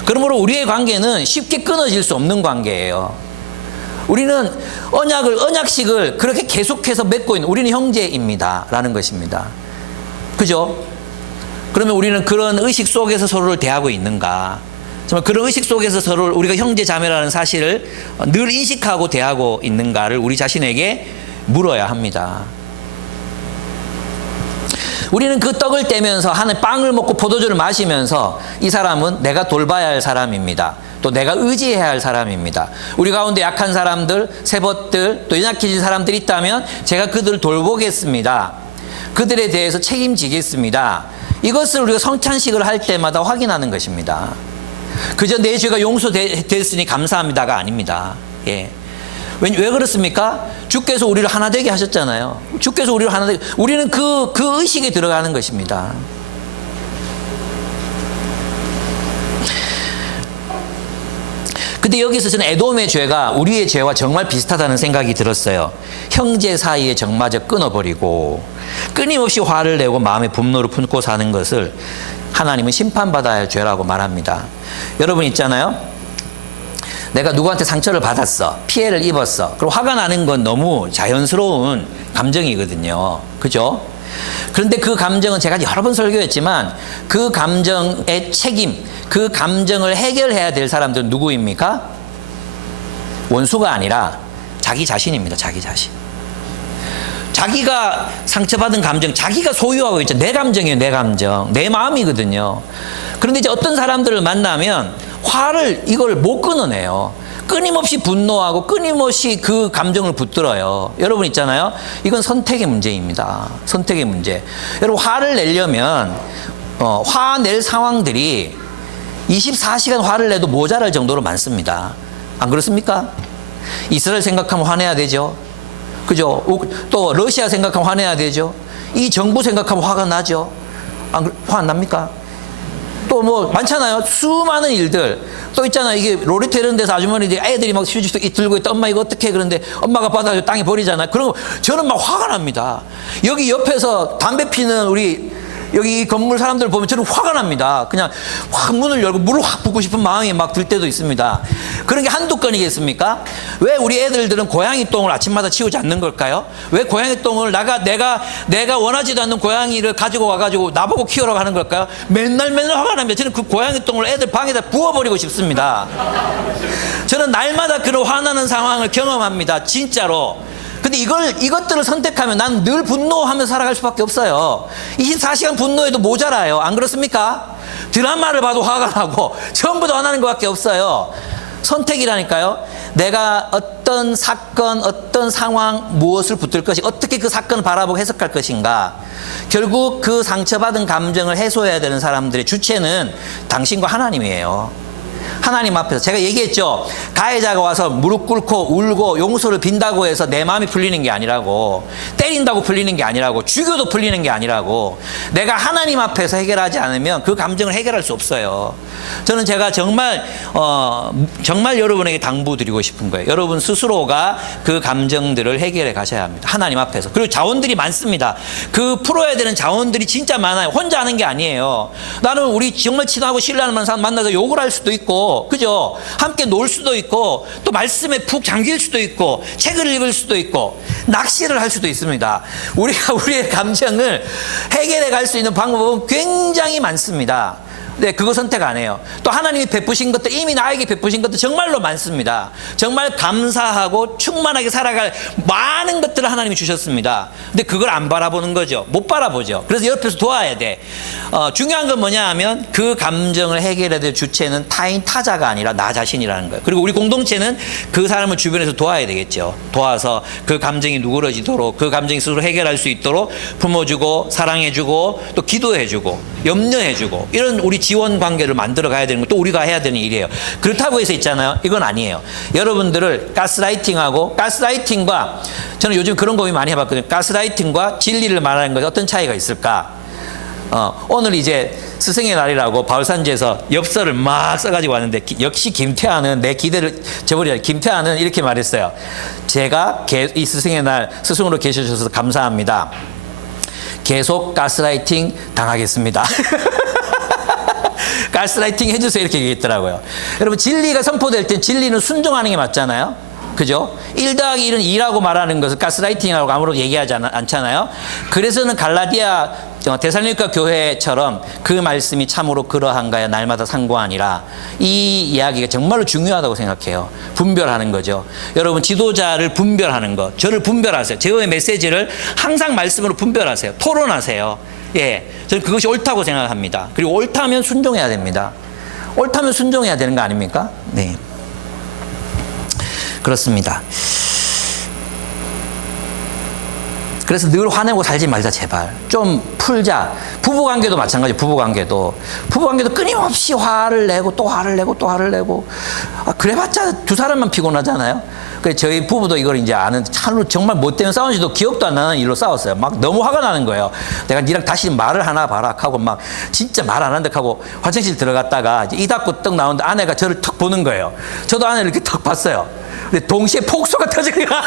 그러므로 우리의 관계는 쉽게 끊어질 수 없는 관계예요. 우리는 언약식을 그렇게 계속해서 맺고 있는, 우리는 형제입니다 라는 것입니다. 그죠? 그러면 우리는 그런 의식 속에서 서로를 대하고 있는가? 정말 그런 의식 속에서 서로를 우리가 형제 자매라는 사실을 늘 인식하고 대하고 있는가를 우리 자신에게 물어야 합니다. 우리는 그 떡을 떼면서 하는 빵을 먹고 포도주를 마시면서 이 사람은 내가 돌봐야 할 사람입니다. 또 내가 의지해야 할 사람입니다. 우리 가운데 약한 사람들, 세벗들, 또 연약해진 사람들이 있다면 제가 그들을 돌보겠습니다. 그들에 대해서 책임지겠습니다. 이것을 우리가 성찬식을 할 때마다 확인하는 것입니다. 그저 내 죄가 용서됐으니 감사합니다가 아닙니다. 예. 왜 그렇습니까? 주께서 우리를 하나 되게 하셨잖아요. 주께서 우리를 하나 되게, 우리는 그 의식에 들어가는 것입니다. 근데 여기서 저는 에돔의 죄가 우리의 죄와 정말 비슷하다는 생각이 들었어요. 형제 사이에 정마저 끊어버리고 끊임없이 화를 내고 마음의 분노를 품고 사는 것을 하나님은 심판받아야 할 죄라고 말합니다. 여러분 있잖아요. 내가 누구한테 상처를 받았어. 피해를 입었어. 그리고 화가 나는 건 너무 자연스러운 감정이거든요. 그죠? 그런데 그 감정은 제가 여러 번 설교했지만 그 감정의 책임, 그 감정을 해결해야 될 사람들은 누구입니까? 원수가 아니라 자기 자신입니다. 자기 자신. 자기가 상처받은 감정, 자기가 소유하고 있죠. 내 감정이에요. 내 감정. 내 마음이거든요. 그런데 이제 어떤 사람들을 만나면 이걸 못 끊어내요. 끊임없이 분노하고 끊임없이 그 감정을 붙들어요. 여러분 있잖아요. 이건 선택의 문제입니다. 선택의 문제. 여러분 화를 내려면 화낼 상황들이 24시간 화를 내도 모자랄 정도로 많습니다. 안 그렇습니까? 이스라엘 생각하면 화내야 되죠. 그죠? 또 러시아 생각하면 화내야 되죠. 이 정부 생각하면 화가 나죠. 화 안 납니까? 또 뭐 많잖아요. 수많은 일들. 또 있잖아요. 이게 놀이터 이런 데서 아주머니들이 애들이 막 휴지 들고 있다. 엄마 이거 어떻게? 그런데 엄마가 받아서 땅에 버리잖아요. 그럼 저는 막 화가 납니다. 여기 옆에서 담배 피는 우리 여기 이 건물 사람들 보면 저는 화가 납니다. 그냥 확 문을 열고 물을 확 붓고 싶은 마음이 막 들 때도 있습니다. 그런 게 한두 건이겠습니까? 왜 우리 애들은 고양이 똥을 아침마다 치우지 않는 걸까요? 왜 고양이 똥을 내가 원하지도 않는 고양이를 가지고 와가지고 나보고 키우라고 하는 걸까요? 맨날 화가 납니다. 저는 그 고양이 똥을 애들 방에다 부어버리고 싶습니다. 저는 날마다 그런 화나는 상황을 경험합니다. 진짜로. 근데 이것들을 선택하면 난 늘 분노하면서 살아갈 수밖에 없어요. 24시간 분노해도 모자라요. 안 그렇습니까? 드라마를 봐도 화가 나고 전부 다 화나는 것밖에 없어요. 선택이라니까요. 내가 어떤 사건, 어떤 상황, 무엇을 붙들 것이, 어떻게 그 사건을 바라보고 해석할 것인가. 결국 그 상처받은 감정을 해소해야 되는 사람들의 주체는 당신과 하나님이에요. 하나님 앞에서 제가 얘기했죠. 가해자가 와서 무릎 꿇고 울고 용서를 빈다고 해서 내 마음이 풀리는 게 아니라고, 때린다고 풀리는 게 아니라고, 죽여도 풀리는 게 아니라고, 내가 하나님 앞에서 해결하지 않으면 그 감정을 해결할 수 없어요. 저는 제가 정말 여러분에게 당부드리고 싶은 거예요. 여러분 스스로가 그 감정들을 해결해 가셔야 합니다. 하나님 앞에서. 그리고 자원들이 많습니다. 그 풀어야 되는 자원들이 진짜 많아요. 혼자 하는 게 아니에요. 나는 우리 정말 친하고 신뢰하는 사람 만나서 욕을 할 수도 있고, 그죠? 함께 놀 수도 있고, 또 말씀에 푹 잠길 수도 있고, 책을 읽을 수도 있고, 낚시를 할 수도 있습니다. 우리가 우리의 감정을 해결해 갈 수 있는 방법은 굉장히 많습니다. 네, 그거 선택 안 해요. 또 하나님이 베푸신 것들, 이미 나에게 베푸신 것들 정말로 많습니다. 정말 감사하고 충만하게 살아갈 많은 것들을 하나님이 주셨습니다. 근데 그걸 안 바라보는 거죠. 못 바라보죠. 그래서 옆에서 도와야 돼. 중요한 건 뭐냐 하면 그 감정을 해결해야 될 주체는 타자가 아니라 나 자신이라는 거예요. 그리고 우리 공동체는 그 사람을 주변에서 도와야 되겠죠. 도와서 그 감정이 누그러지도록, 그 감정이 스스로 해결할 수 있도록 품어주고 사랑해주고 또 기도해주고 염려해주고, 이런 우리 지원 관계를 만들어 가야 되는 것도 우리가 해야 되는 일이에요. 그렇다고 해서 있잖아요. 이건 아니에요. 여러분들을 가스라이팅과 저는 요즘 그런 고민 많이 해봤거든요. 가스라이팅과 진리를 말하는 것에 어떤 차이가 있을까? 오늘 이제 스승의 날이라고 바울산지에서 엽서를 막 써가지고 왔는데, 역시 김태환은 내 기대를 저버리자. 김태환은 이렇게 말했어요. 제가 이 스승의 날 스승으로 계셔주셔서 감사합니다. 계속 가스라이팅 당하겠습니다. 가스라이팅 해주세요, 이렇게 얘기했더라고요. 여러분, 진리가 선포될 땐 진리는 순종하는 게 맞잖아요. 그죠? 1 더하기 1은 2라고 말하는 것을 가스라이팅이라고 아무도 얘기하지 않잖아요. 그래서는 갈라디아 데살로니가 교회처럼 그 말씀이 참으로 그러한가요? 날마다 상고하니라. 이 이야기가 정말로 중요하다고 생각해요. 분별하는 거죠. 여러분, 지도자를 분별하는 것. 저를 분별하세요. 제의 메시지를 항상 말씀으로 분별하세요. 토론하세요. 예, 저는 그것이 옳다고 생각합니다. 그리고 옳다면 순종해야 됩니다. 옳다면 순종해야 되는 거 아닙니까? 네, 그렇습니다. 그래서 늘 화내고 살지 말자, 제발. 좀 풀자. 부부관계도 마찬가지예요. 부부관계도 끊임없이 화를 내고 또 화를 내고 또 화를 내고. 그래봤자 두 사람만 피곤하잖아요. 그래서 저희 부부도 이걸 이제 아는, 참으로 정말 뭐 때문에 싸운지도 기억도 안 나는 일로 싸웠어요. 막 너무 화가 나는 거예요. 내가 니랑 다시 말을 하나 봐라 하고 막 진짜 말 안 한다 하고 화장실 들어갔다가 이제 이 닫고 떡 나오는데 아내가 저를 턱 보는 거예요. 저도 아내를 이렇게 턱 봤어요. 근데 동시에 폭소가 터지는 거야.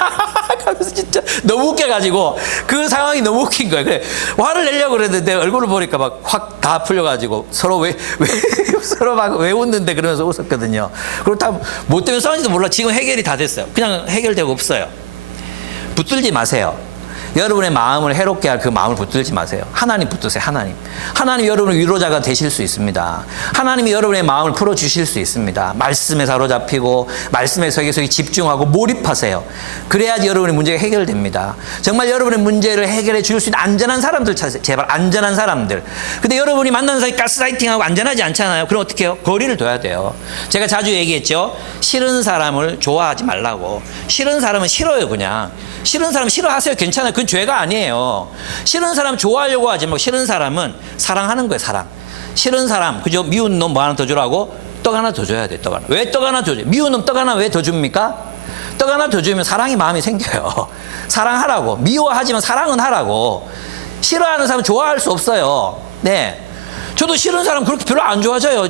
하면서 진짜 너무 웃겨가지고, 그 상황이 너무 웃긴 거예요. 그래, 화를 내려고 그랬는데 얼굴을 보니까 막 확 다 풀려가지고 서로 서로 막 왜 웃는데 그러면서 웃었거든요. 그렇다면 뭐 때문에 싸운지도 몰라. 지금 해결이 다 됐어요. 그냥 해결되고 없어요. 붙들지 마세요. 여러분의 마음을 해롭게 할 그 마음을 붙들지 마세요. 하나님 붙드세요. 하나님 여러분의 위로자가 되실 수 있습니다. 하나님이 여러분의 마음을 풀어주실 수 있습니다. 말씀에 사로잡히고 말씀에 속에 집중하고 몰입하세요. 그래야지 여러분의 문제가 해결됩니다. 정말 여러분의 문제를 해결해 줄 수 있는 안전한 사람들 찾으세요. 제발 안전한 사람들. 근데 여러분이 만나는 사람이 가스라이팅하고 안전하지 않잖아요. 그럼 어떻게 해요? 거리를 둬야 돼요. 제가 자주 얘기했죠. 싫은 사람을 좋아하지 말라고. 싫은 사람은 싫어요. 그냥 싫은 사람 싫어하세요. 괜찮아요. 그건 죄가 아니에요. 싫은 사람 좋아하려고 하지 말고, 싫은 사람은 사랑하는 거예요. 사랑. 싫은 사람, 그죠? 미운 놈 뭐 하나 더 주라고? 떡 하나 더 줘야 돼. 떡 하나. 왜 떡 하나 더 줘? 미운 놈 떡 하나 왜 더 줍니까? 떡 하나 더 주면 사랑이 마음이 생겨요. 사랑하라고. 미워하지만 사랑은 하라고. 싫어하는 사람 좋아할 수 없어요. 네. 저도 싫은 사람 그렇게 별로 안 좋아져요.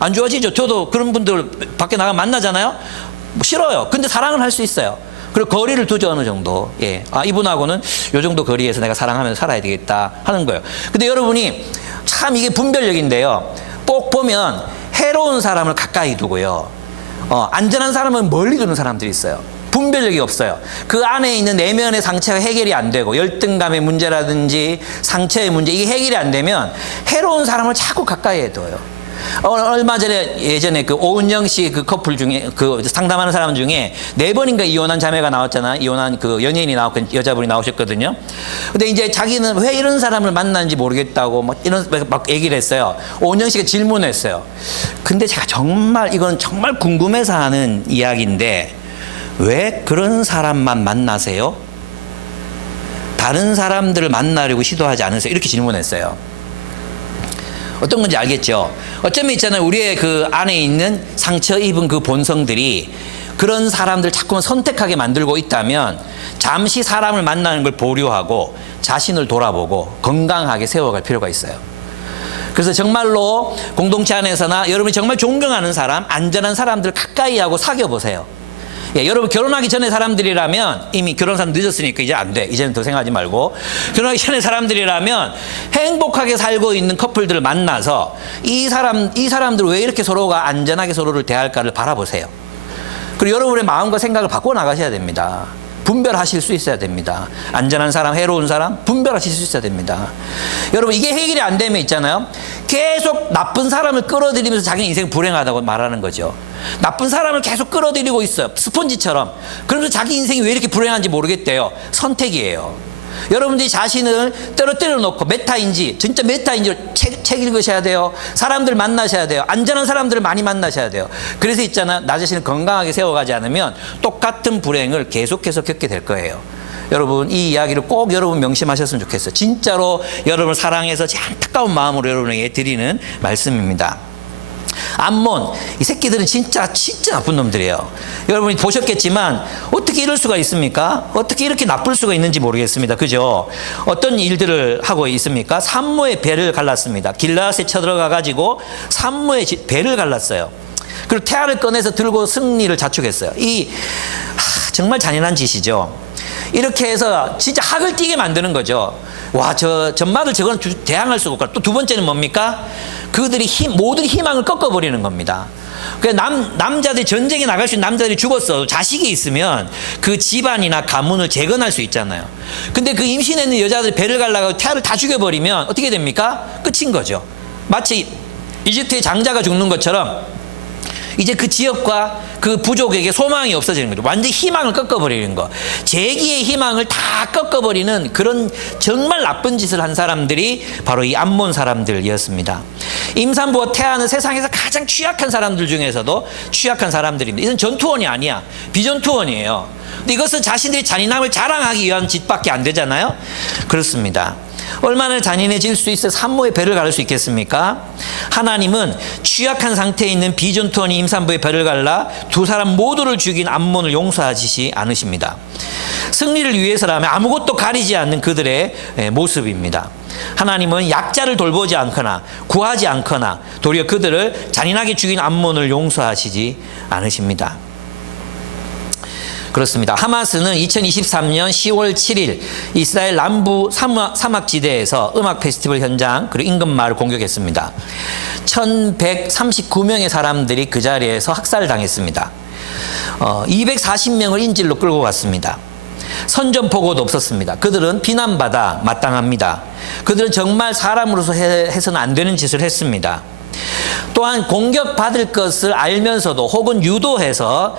안 좋아지죠. 저도 그런 분들 밖에 나가 만나잖아요. 싫어요. 근데 사랑을 할 수 있어요. 그리고 거리를 두죠, 어느 정도. 예. 이분하고는 요 정도 거리에서 내가 사랑하면서 살아야 되겠다 하는 거예요. 근데 여러분이 참 이게 분별력인데요. 꼭 보면 해로운 사람을 가까이 두고요. 안전한 사람은 멀리 두는 사람들이 있어요. 분별력이 없어요. 그 안에 있는 내면의 상처가 해결이 안 되고, 열등감의 문제라든지 상처의 문제, 이게 해결이 안 되면 해로운 사람을 자꾸 가까이 둬요. 얼마 전에 예전에 그 오은영 씨 그 커플 중에 그 상담하는 사람 중에 4번인가 이혼한 자매가 나왔잖아. 이혼한 그 연예인이 나왔고 여자분이 나오셨거든요. 근데 이제 자기는 왜 이런 사람을 만났는지 모르겠다고 막 얘기를 했어요. 오은영 씨가 질문했어요. 근데 제가 정말 이건 정말 궁금해서 하는 이야기인데, 왜 그런 사람만 만나세요? 다른 사람들을 만나려고 시도하지 않으세요? 이렇게 질문했어요. 어떤 건지 알겠죠? 어쩌면 있잖아요. 우리의 그 안에 있는 상처 입은 그 본성들이 그런 사람들 자꾸만 선택하게 만들고 있다면 잠시 사람을 만나는 걸 보류하고 자신을 돌아보고 건강하게 세워갈 필요가 있어요. 그래서 정말로 공동체 안에서나 여러분이 정말 존경하는 사람, 안전한 사람들 가까이 하고 사귀어 보세요. 예, 여러분 결혼하기 전에 사람들이라면 이미 결혼한 늦었으니까 이제 안 돼. 이제는 더 생각하지 말고 결혼하기 전에 사람들이라면 행복하게 살고 있는 커플들을 만나서 이 사람들 왜 이렇게 서로가 안전하게 서로를 대할까를 바라보세요. 그리고 여러분의 마음과 생각을 바꿔 나가셔야 됩니다. 분별하실 수 있어야 됩니다. 안전한 사람, 해로운 사람 분별하실 수 있어야 됩니다. 여러분 이게 해결이 안 되면 있잖아요. 계속 나쁜 사람을 끌어들이면서 자기 인생 불행하다고 말하는 거죠. 나쁜 사람을 계속 끌어들이고 있어요. 스펀지처럼. 그러면서 자기 인생이 왜 이렇게 불행한지 모르겠대요. 선택이에요. 여러분들이 자신을 떨어뜨려 놓고 메타인지 진짜 메타인지 책 읽으셔야 돼요. 사람들 만나셔야 돼요. 안전한 사람들을 많이 만나셔야 돼요. 그래서 있잖아, 나 자신을 건강하게 세워가지 않으면 똑같은 불행을 계속해서 겪게 될 거예요. 여러분 이 이야기를 꼭 여러분 명심하셨으면 좋겠어요. 진짜로 여러분을 사랑해서 제 안타까운 마음으로 여러분에게 드리는 말씀입니다. 암몬, 이 새끼들은 진짜 나쁜 놈들이에요. 여러분이 보셨겠지만 어떻게 이럴 수가 있습니까? 어떻게 이렇게 나쁠 수가 있는지 모르겠습니다. 그죠? 어떤 일들을 하고 있습니까? 산모의 배를 갈랐습니다. 길라앗에 쳐들어가 가지고 산모의 배를 갈랐어요. 그리고 태아를 꺼내서 들고 승리를 자축했어요. 정말 잔인한 짓이죠. 이렇게 해서 진짜 학을 띄게 만드는 거죠. 와, 저 전마들 저건 대항할 수가 없고. 또 두 번째는 뭡니까? 그들이 모든 희망을 꺾어버리는 겁니다. 남자들이 전쟁에 나갈 수 있는 남자들이 죽었어. 자식이 있으면 그 집안이나 가문을 재건할 수 있잖아요. 근데 그 임신했는 여자들이 배를 갈라고 태아를 다 죽여버리면 어떻게 됩니까? 끝인 거죠. 마치 이집트의 장자가 죽는 것처럼 이제 그 지역과 그 부족에게 소망이 없어지는 거죠. 완전히 희망을 꺾어버리는 거. 재기의 희망을 다 꺾어버리는 그런 정말 나쁜 짓을 한 사람들이 바로 이 암몬 사람들이었습니다. 임산부와 태아는 세상에서 가장 취약한 사람들 중에서도 취약한 사람들입니다. 이건 전투원이 아니야. 비전투원이에요. 근데 이것은 자신들이 잔인함을 자랑하기 위한 짓밖에 안 되잖아요. 그렇습니다. 얼마나 잔인해질 수 있어 산모의 배를 가를 수 있겠습니까? 하나님은 취약한 상태에 있는 비전투원이 임산부의 배를 갈라 두 사람 모두를 죽인 암몬을 용서하지 않으십니다. 승리를 위해서라면 아무것도 가리지 않는 그들의 모습입니다. 하나님은 약자를 돌보지 않거나 구하지 않거나 도리어 그들을 잔인하게 죽인 암몬을 용서하시지 않으십니다. 그렇습니다. 하마스는 2023년 10월 7일 이스라엘 남부 사막지대에서 음악 페스티벌 현장 그리고 인근 마을을 공격했습니다. 1139명의 사람들이 그 자리에서 학살당했습니다. 240명을 인질로 끌고 갔습니다. 선전포고도 없었습니다. 그들은 비난받아 마땅합니다. 그들은 정말 사람으로서 해서는 안 되는 짓을 했습니다. 또한 공격받을 것을 알면서도 혹은 유도해서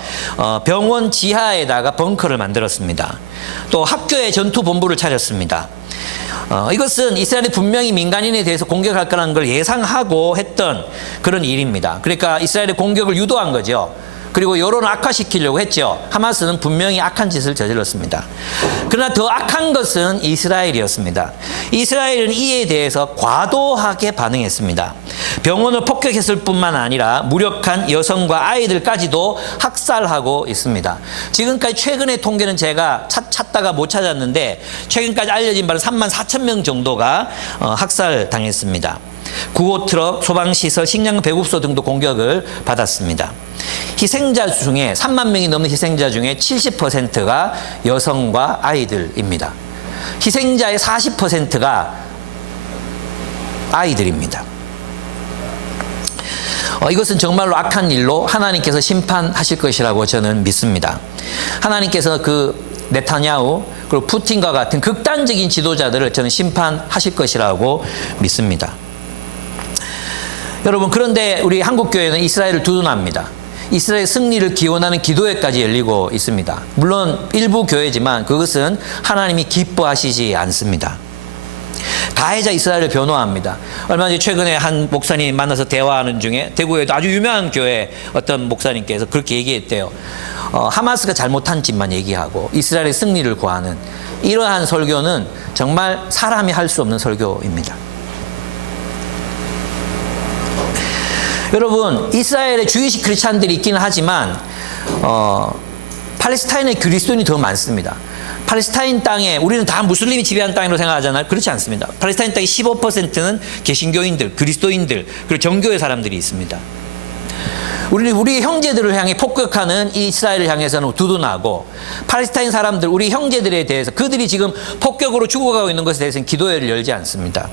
병원 지하에다가 벙커를 만들었습니다. 또 학교에 전투본부를 차렸습니다. 이것은 이스라엘이 분명히 민간인에 대해서 공격할 거라는 걸 예상하고 했던 그런 일입니다. 그러니까 이스라엘의 공격을 유도한 거죠. 그리고 여론을 악화시키려고 했죠. 하마스는 분명히 악한 짓을 저질렀습니다. 그러나 더 악한 것은 이스라엘이었습니다. 이스라엘은 이에 대해서 과도하게 반응했습니다. 병원을 폭격했을 뿐만 아니라 무력한 여성과 아이들까지도 학살하고 있습니다. 지금까지 최근의 통계는 제가 찾다가 못 찾았는데 최근까지 알려진 바는 34,000명 정도가 학살당했습니다. 구호트럭, 소방시설, 식량 배급소 등도 공격을 받았습니다. 희생자 중에 3만 명이 넘는 희생자 중에 70%가 여성과 아이들입니다. 희생자의 40%가 아이들입니다. 이것은 정말로 악한 일로 하나님께서 심판하실 것이라고 저는 믿습니다. 하나님께서 그 네타냐후 그리고 푸틴과 같은 극단적인 지도자들을 저는 심판하실 것이라고 믿습니다. 여러분, 그런데 우리 한국교회는 이스라엘을 두둔합니다. 이스라엘 승리를 기원하는 기도회까지 열리고 있습니다. 물론 일부 교회지만 그것은 하나님이 기뻐하시지 않습니다. 가해자 이스라엘을 변호합니다. 얼마 전에 최근에 한 목사님 만나서 대화하는 중에 대구에도 아주 유명한 교회 어떤 목사님께서 그렇게 얘기했대요. 하마스가 잘못한 짓만 얘기하고 이스라엘의 승리를 구하는 이러한 설교는 정말 사람이 할 수 없는 설교입니다. 여러분, 이스라엘에 주이시 크리스찬들이 있기는 하지만 팔레스타인의 그리스도인이 더 많습니다. 팔레스타인 땅에 우리는 다 무슬림이 지배한 땅이라고 생각하잖아요. 그렇지 않습니다. 팔레스타인 땅의 15%는 개신교인들, 그리스도인들, 그리고 정교의 사람들이 있습니다. 우리는 우리 형제들을 향해 폭격하는 이스라엘을 향해서는 두둔하고, 팔레스타인 사람들, 우리 형제들에 대해서 그들이 지금 폭격으로 죽어가고 있는 것에 대해서는 기도회를 열지 않습니다.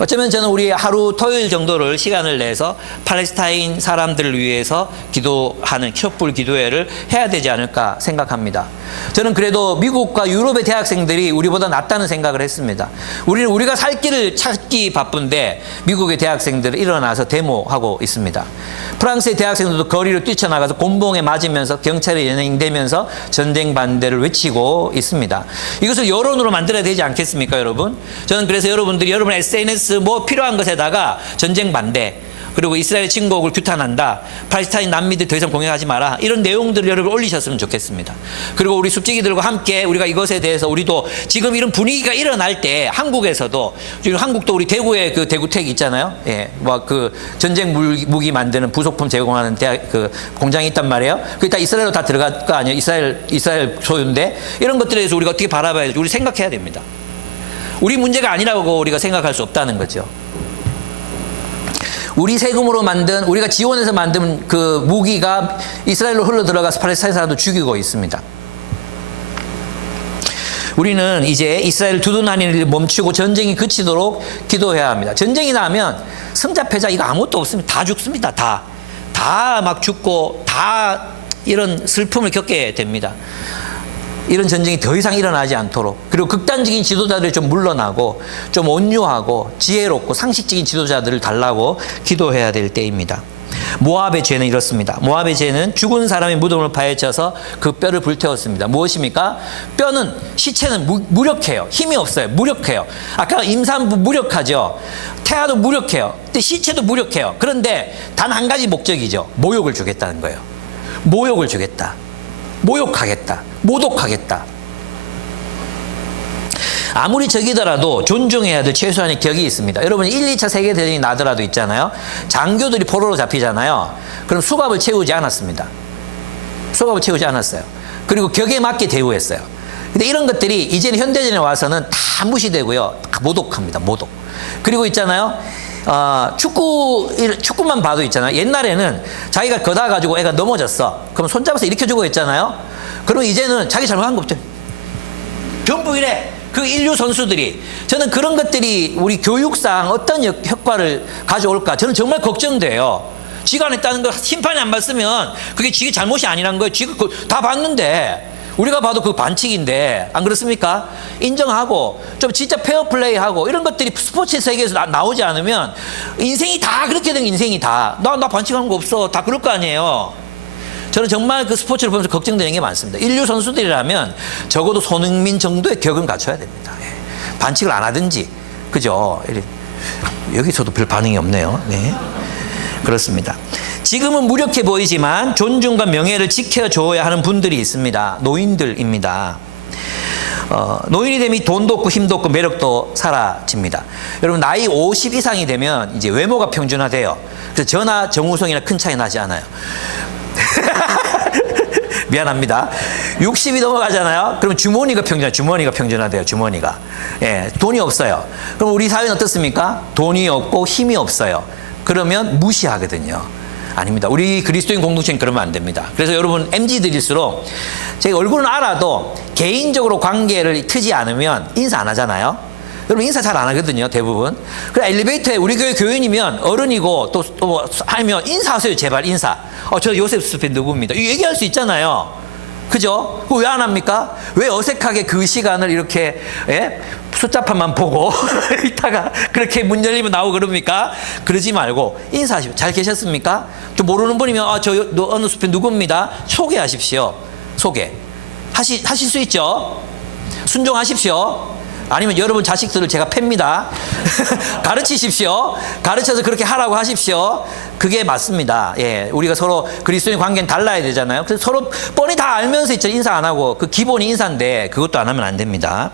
어쩌면 저는 우리 하루 토요일 정도를 시간을 내서 팔레스타인 사람들을 위해서 기도하는 촛불 기도회를 해야 되지 않을까 생각합니다. 저는 그래도 미국과 유럽의 대학생들이 우리보다 낫다는 생각을 했습니다. 우리는 우리가 살 길을 찾기 바쁜데 미국의 대학생들은 일어나서 데모하고 있습니다. 프랑스의 대학생들도 거리로 뛰쳐나가서 곤봉에 맞으면서 경찰에 연행되면서 전쟁 반대를 외치고 있습니다. 이것을 여론으로 만들어야 되지 않겠습니까, 여러분? 저는 그래서 여러분들이 여러분 SNS 뭐 필요한 것에다가 전쟁 반대, 그리고 이스라엘 침공을 규탄한다, 팔레스타인 난민들 더 이상 공격하지 마라, 이런 내용들을 여러분 올리셨으면 좋겠습니다. 그리고 우리 숲지기들과 함께 우리가 이것에 대해서 우리도 지금 이런 분위기가 일어날 때 한국에서도, 지금 한국도 우리 대구에 그 대구텍 있잖아요. 예, 뭐 그 전쟁 무기 만드는 부속품 제공하는 대학 그 공장이 있단 말이에요. 그게 다 이스라엘로 다 들어갈 거 아니에요. 이스라엘 소유인데, 이런 것들에 대해서 우리가 어떻게 바라봐야 될지 우리 생각해야 됩니다. 우리 문제가 아니라고 우리가 생각할 수 없다는 거죠. 우리 세금으로 만든, 우리가 지원해서 만든 그 무기가 이스라엘로 흘러 들어가서 팔레스타인 사람도 죽이고 있습니다. 우리는 이제 이스라엘 두둔하는 일을 멈추고 전쟁이 그치도록 기도해야 합니다. 전쟁이 나면 승자 패자 이거 아무것도 없습니다. 다 죽습니다. 다 막 죽고 다 이런 슬픔을 겪게 됩니다. 이런 전쟁이 더 이상 일어나지 않도록, 그리고 극단적인 지도자들이 좀 물러나고 좀 온유하고 지혜롭고 상식적인 지도자들을 달라고 기도해야 될 때입니다. 모압의 죄는 이렇습니다. 모압의 죄는 죽은 사람의 무덤을 파헤쳐서 그 뼈를 불태웠습니다. 무엇입니까? 뼈는, 시체는 무력해요. 힘이 없어요. 무력해요. 아까 임산부 무력하죠. 태아도 무력해요. 근데 시체도 무력해요. 그런데 단 한 가지 목적이죠. 모욕을 주겠다는 거예요. 모욕을 주겠다. 모욕하겠다. 모독하겠다. 아무리 적이더라도 존중해야 될 최소한의 격이 있습니다. 여러분 1, 2차 세계대전이 나더라도 있잖아요. 장교들이 포로로 잡히잖아요. 그럼 수갑을 채우지 않았습니다. 수갑을 채우지 않았어요. 그리고 격에 맞게 대우했어요. 근데 이런 것들이 이제는 현대전에 와서는 다 무시되고요. 다 모독합니다. 모독. 그리고 있잖아요. 축구만 봐도 있잖아요. 옛날에는 자기가 거다 가지고 애가 넘어졌어. 그럼 손잡아서 이렇게 주고 했잖아요. 그럼 이제는 자기 잘못한 거 없죠. 전부 이래. 그 인류 선수들이, 저는 그런 것들이 우리 교육상 어떤 효과를 가져올까 저는 정말 걱정돼요. 지가 안 했다는 거 심판이 안 봤으면 그게 지가 잘못이 아니란 거예요. 지가 다 봤는데, 우리가 봐도 그 반칙인데, 안 그렇습니까? 인정하고 좀 진짜 페어플레이하고 이런 것들이 스포츠 세계에서 나오지 않으면 인생이 다 그렇게 된, 인생이 다 나 반칙한 거 없어 다 그럴 거 아니에요. 저는 정말 그 스포츠를 보면서 걱정되는 게 많습니다. 인류 선수들이라면 적어도 손흥민 정도의 격은 갖춰야 됩니다. 예. 반칙을 안 하든지, 그죠? 여기서도 별 반응이 없네요. 네. 그렇습니다. 지금은 무력해 보이지만 존중과 명예를 지켜줘야 하는 분들이 있습니다. 노인들입니다. 노인이 되면 돈도 없고 힘도 없고 매력도 사라집니다. 여러분 나이 50 이상이 되면 이제 외모가 평준화돼요. 그래서 저나 정우성이나 큰 차이 나지 않아요. 미안합니다. 60이 넘어가잖아요. 그럼 주머니가 평준화돼요. 주머니가. 예, 돈이 없어요. 그럼 우리 사회는 어떻습니까? 돈이 없고 힘이 없어요. 그러면 무시하거든요. 아닙니다. 우리 그리스도인 공동체는 그러면 안 됩니다. 그래서 여러분 MZ들일수록 제가 얼굴은 알아도 개인적으로 관계를 트지 않으면 인사 안 하잖아요. 여러분 인사 잘 안 하거든요. 대부분. 그래 엘리베이터에 우리 교회 교인이면 어른이고 또 뭐 하면 인사하세요. 제발 인사. 저 요셉 스펜 누구입니다. 얘기할 수 있잖아요. 그죠? 그거 왜 안 합니까? 왜 어색하게 그 시간을 이렇게, 예? 숫자판만 보고 있다가 그렇게 문 열리면 나오고 그럽니까? 그러지 말고 인사하십시오. 잘 계셨습니까? 또 모르는 분이면 저 어느 스펜 누구입니다. 소개하십시오. 소개. 하실 수 있죠? 순종하십시오. 아니면 여러분 자식들을 제가 팹니다. 가르치십시오. 가르쳐서 그렇게 하라고 하십시오. 그게 맞습니다. 예, 우리가 서로 그리스도인 관계는 달라야 되잖아요. 그래서 서로 뻔히 다 알면서 인사 안 하고 그 기본이 인사인데 그것도 안 하면 안 됩니다.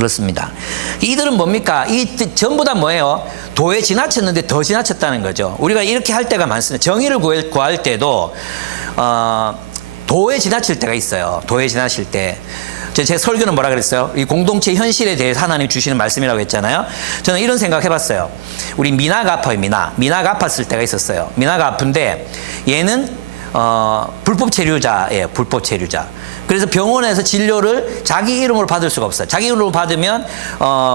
그렇습니다. 이들은 뭡니까? 전부 다 뭐예요? 도에 지나쳤는데 더 지나쳤다는 거죠. 우리가 이렇게 할 때가 많습니다. 정의를 구할 때도 도에 지나칠 때가 있어요. 도에 지나칠 때. 제 설교는 뭐라 그랬어요? 이 공동체 현실에 대해서 하나님 주시는 말씀이라고 했잖아요. 저는 이런 생각 해봤어요. 우리 미나가 아파요. 미나가 아팠을 때가 있었어요. 미나가 아픈데 얘는 불법 체류자예요. 불법 체류자. 그래서 병원에서 진료를 자기 이름으로 받을 수가 없어요. 자기 이름으로 받으면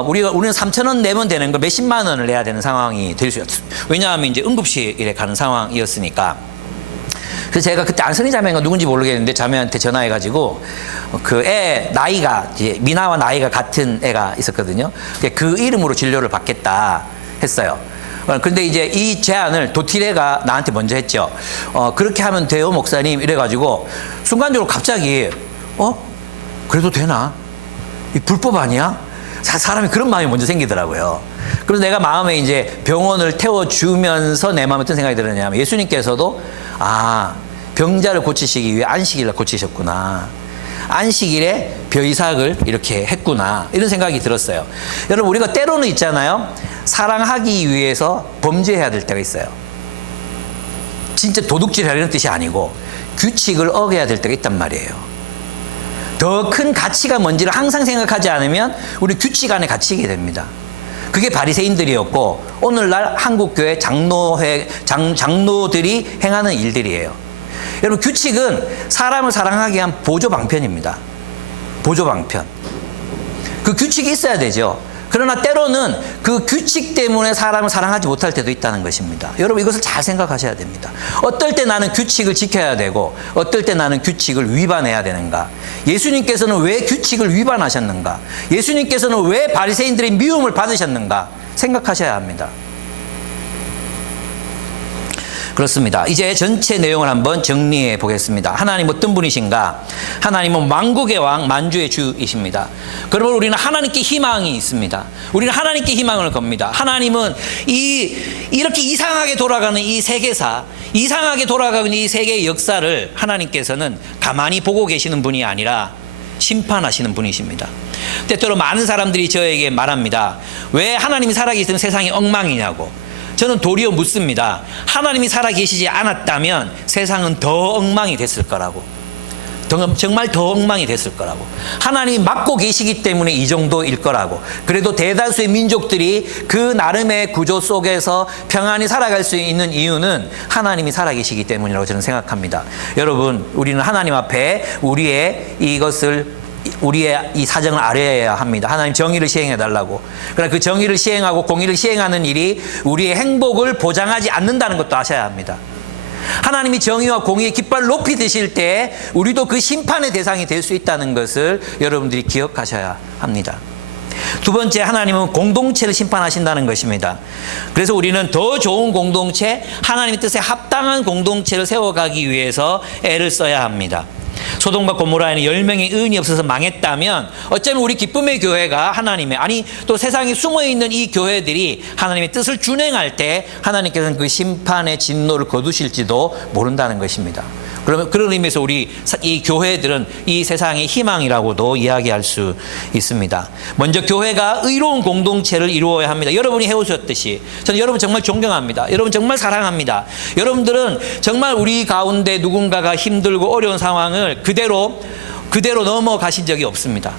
우리는 3,000원 내면 되는 걸 몇십만 원을 내야 되는 상황이 될 수 있어요. 왜냐하면 이제 응급실에 가는 상황이었으니까. 그래서 제가 그때 안선희 자매가 누군지 모르겠는데 자매한테 전화해가지고 그 애 나이가 이제 미나와 나이가 같은 애가 있었거든요. 그 이름으로 진료를 받겠다 했어요. 근데 이제 이 제안을 도티레가 나한테 먼저 했죠. 그렇게 하면 돼요, 목사님. 이래가지고 순간적으로 갑자기 그래도 되나? 이 불법 아니야? 사람이 그런 마음이 먼저 생기더라고요. 그래서 내가 마음에 이제 병원을 태워주면서 내 마음에 어떤 생각이 들었냐면 예수님께서도 병자를 고치시기 위해 안식일을 고치셨구나. 안식일에 벼이삭을 이렇게 했구나. 이런 생각이 들었어요. 여러분, 우리가 때로는 있잖아요. 사랑하기 위해서 범죄해야 될 때가 있어요. 진짜 도둑질 하려는 뜻이 아니고 규칙을 어겨야 될 때가 있단 말이에요. 더 큰 가치가 뭔지를 항상 생각하지 않으면 우리 규칙 안에 갇히게 됩니다. 그게 바리새인들이었고 오늘날 한국교회 장로들이 행하는 일들이에요. 여러분, 규칙은 사람을 사랑하기 위한 보조방편입니다. 보조방편. 그 규칙이 있어야 되죠. 그러나 때로는 그 규칙 때문에 사람을 사랑하지 못할 때도 있다는 것입니다. 여러분, 이것을 잘 생각하셔야 됩니다. 어떨 때 나는 규칙을 지켜야 되고 어떨 때 나는 규칙을 위반해야 되는가. 예수님께서는 왜 규칙을 위반하셨는가. 예수님께서는 왜 바리새인들의 미움을 받으셨는가 생각하셔야 합니다. 그렇습니다. 이제 전체 내용을 한번 정리해 보겠습니다. 하나님 어떤 분이신가? 하나님은 왕국의 왕, 만주의 주이십니다. 그러면 우리는 하나님께 희망이 있습니다. 우리는 하나님께 희망을 겁니다. 하나님은 이렇게 이상하게 돌아가는 이 세계사, 이상하게 돌아가는 이 세계의 역사를 하나님께서는 가만히 보고 계시는 분이 아니라 심판하시는 분이십니다. 때때로 많은 사람들이 저에게 말합니다. 왜 하나님이 살아계시는 세상이 엉망이냐고. 저는 도리어 묻습니다. 하나님이 살아계시지 않았다면 세상은 더 엉망이 됐을 거라고. 정말 더 엉망이 됐을 거라고. 하나님이 맡고 계시기 때문에 이 정도일 거라고. 그래도 대다수의 민족들이 그 나름의 구조 속에서 평안히 살아갈 수 있는 이유는 하나님이 살아계시기 때문이라고 저는 생각합니다. 여러분, 우리는 하나님 앞에 우리의 이 사정을 알아야 합니다. 하나님 정의를 시행해 달라고. 그러나 그 정의를 시행하고 공의를 시행하는 일이 우리의 행복을 보장하지 않는다는 것도 아셔야 합니다. 하나님이 정의와 공의의 깃발을 높이 드실 때 우리도 그 심판의 대상이 될 수 있다는 것을 여러분들이 기억하셔야 합니다. 두 번째, 하나님은 공동체를 심판하신다는 것입니다. 그래서 우리는 더 좋은 공동체, 하나님의 뜻에 합당한 공동체를 세워가기 위해서 애를 써야 합니다. 소돔과 고모라에는 10명의 의인이 없어서 망했다면 어쩌면 우리 기쁨의 교회가 또 세상에 숨어있는 이 교회들이 하나님의 뜻을 준행할 때 하나님께서는 그 심판의 진노를 거두실지도 모른다는 것입니다. 그러면 그런 의미에서 우리 이 교회들은 이 세상의 희망이라고도 이야기할 수 있습니다. 먼저 교회가 의로운 공동체를 이루어야 합니다. 여러분이 해오셨듯이 저는 여러분 정말 존경합니다. 여러분 정말 사랑합니다. 여러분들은 정말 우리 가운데 누군가가 힘들고 어려운 상황을 그대로 넘어가신 적이 없습니다.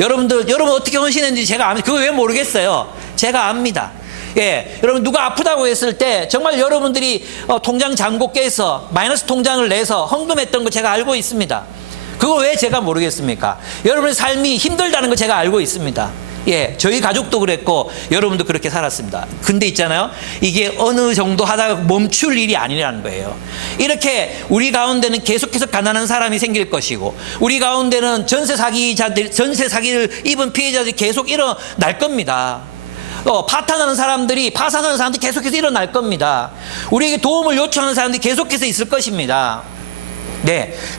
여러분 어떻게 헌신했는지 제가 압니다. 그거 왜 모르겠어요. 제가 압니다. 여러분 누가 아프다고 했을 때 정말 여러분들이 통장 잔고 깨서 마이너스 통장을 내서 헌금했던 거 제가 알고 있습니다. 그걸 왜 제가 모르겠습니까? 여러분의 삶이 힘들다는 거 제가 알고 있습니다. 저희 가족도 그랬고 여러분도 그렇게 살았습니다. 근데 있잖아요, 이게 어느 정도 하다가 멈출 일이 아니라는 거예요. 이렇게 우리 가운데는 계속해서 가난한 사람이 생길 것이고 우리 가운데는 전세 사기를 입은 피해자들이 계속 일어날 겁니다. 파산하는 사람들이 계속해서 일어날 겁니다. 우리에게 도움을 요청하는 사람들이 계속해서 있을 것입니다.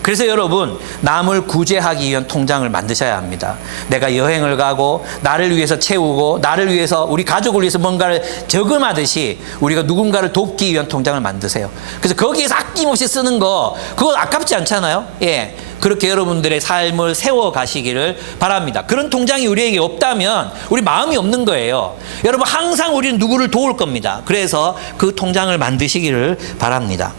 그래서 여러분, 남을 구제하기 위한 통장을 만드셔야 합니다. 내가 여행을 가고 나를 위해서 채우고 나를 위해서 우리 가족을 위해서 뭔가를 저금하듯이 우리가 누군가를 돕기 위한 통장을 만드세요. 그래서 거기에서 아낌없이 쓰는 거 그거 아깝지 않잖아요. 그렇게 여러분들의 삶을 세워 가시기를 바랍니다. 그런 통장이 우리에게 없다면 우리 마음이 없는 거예요. 여러분 항상 우리는 누구를 도울 겁니다. 그래서 그 통장을 만드시기를 바랍니다.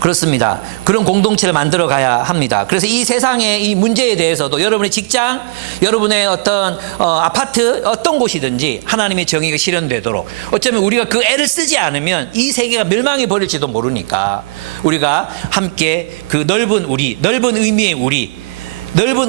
그렇습니다. 그런 공동체를 만들어 가야 합니다. 그래서 이 세상의 이 문제에 대해서도 여러분의 직장, 여러분의 어떤 아파트, 어떤 곳이든지 하나님의 정의가 실현되도록, 어쩌면 우리가 그 애를 쓰지 않으면 이 세계가 멸망해 버릴지도 모르니까 우리가 함께 그 넓은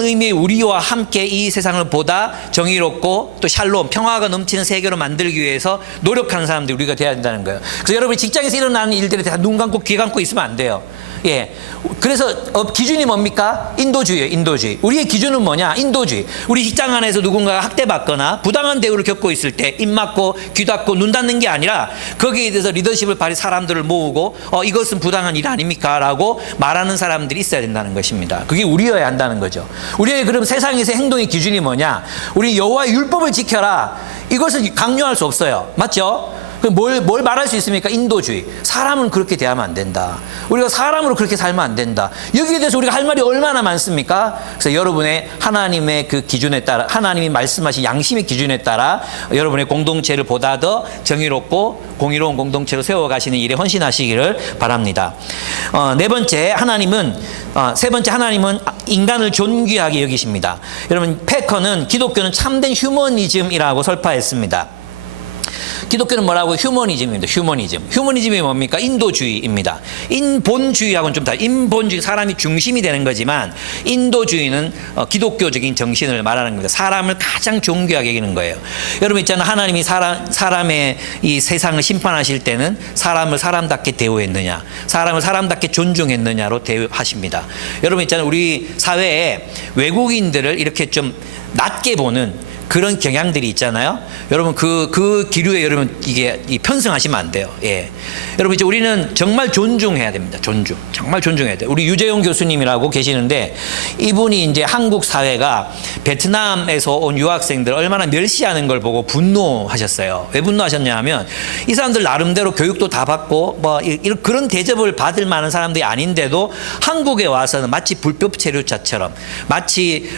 의미의 우리와 함께 이 세상을 보다 정의롭고 또 샬롬, 평화가 넘치는 세계로 만들기 위해서 노력하는 사람들이 우리가 돼야 된다는 거예요. 그래서 여러분이 직장에서 일어나는 일들에 다 눈 감고 귀 감고 있으면 안 돼요. 예. 그래서 기준이 뭡니까? 인도주의예요. 인도주의. 우리의 기준은 뭐냐? 인도주의. 우리 직장 안에서 누군가가 학대받거나 부당한 대우를 겪고 있을 때 입 막고 귀 닫고 눈 닫는 게 아니라 거기에 대해서 리더십을 발휘 사람들을 모으고 이것은 부당한 일 아닙니까? 라고 말하는 사람들이 있어야 된다는 것입니다. 그게 우리여야 한다는 거죠. 우리의 그럼 세상에서 행동의 기준이 뭐냐? 우리 여호와의 율법을 지켜라. 이것을 강요할 수 없어요. 맞죠? 뭘 말할 수 있습니까? 인도주의. 사람은 그렇게 대하면 안 된다. 우리가 사람으로 그렇게 살면 안 된다. 여기에 대해서 우리가 할 말이 얼마나 많습니까? 그래서 여러분의 하나님의 그 기준에 따라, 하나님이 말씀하신 양심의 기준에 따라 여러분의 공동체를 보다 더 정의롭고 공의로운 공동체로 세워가시는 일에 헌신하시기를 바랍니다. 세 번째 하나님은 인간을 존귀하게 여기십니다. 여러분, 패커는 기독교는 참된 휴머니즘이라고 설파했습니다. 기독교는 뭐라고? 휴머니즘입니다. 휴머니즘. 휴머니즘이 뭡니까? 인도주의입니다. 인본주의하고는 좀 다르죠. 인본주의, 사람이 중심이 되는 거지만 인도주의는 기독교적인 정신을 말하는 겁니다. 사람을 가장 존귀하게 여기는 거예요. 여러분 있잖아요. 하나님이 사람의 이 세상을 심판하실 때는 사람을 사람답게 대우했느냐, 사람을 사람답게 존중했느냐로 대우하십니다. 여러분 있잖아요. 우리 사회에 외국인들을 이렇게 좀 낮게 보는 그런 경향들이 있잖아요. 여러분 그 기류에 여러분 이게 편승하시면 안 돼요. 예. 여러분 이제 우리는 정말 존중해야 됩니다. 정말 존중해야 돼요. 우리 유재용 교수님이라고 계시는데 이분이 이제 한국 사회가 베트남에서 온 유학생들 얼마나 멸시하는 걸 보고 분노하셨어요. 왜 분노하셨냐면 이 사람들 나름대로 교육도 다 받고 뭐 그런 대접을 받을 만한 사람들이 아닌데도 한국에 와서는 마치 불법 체류자처럼 마치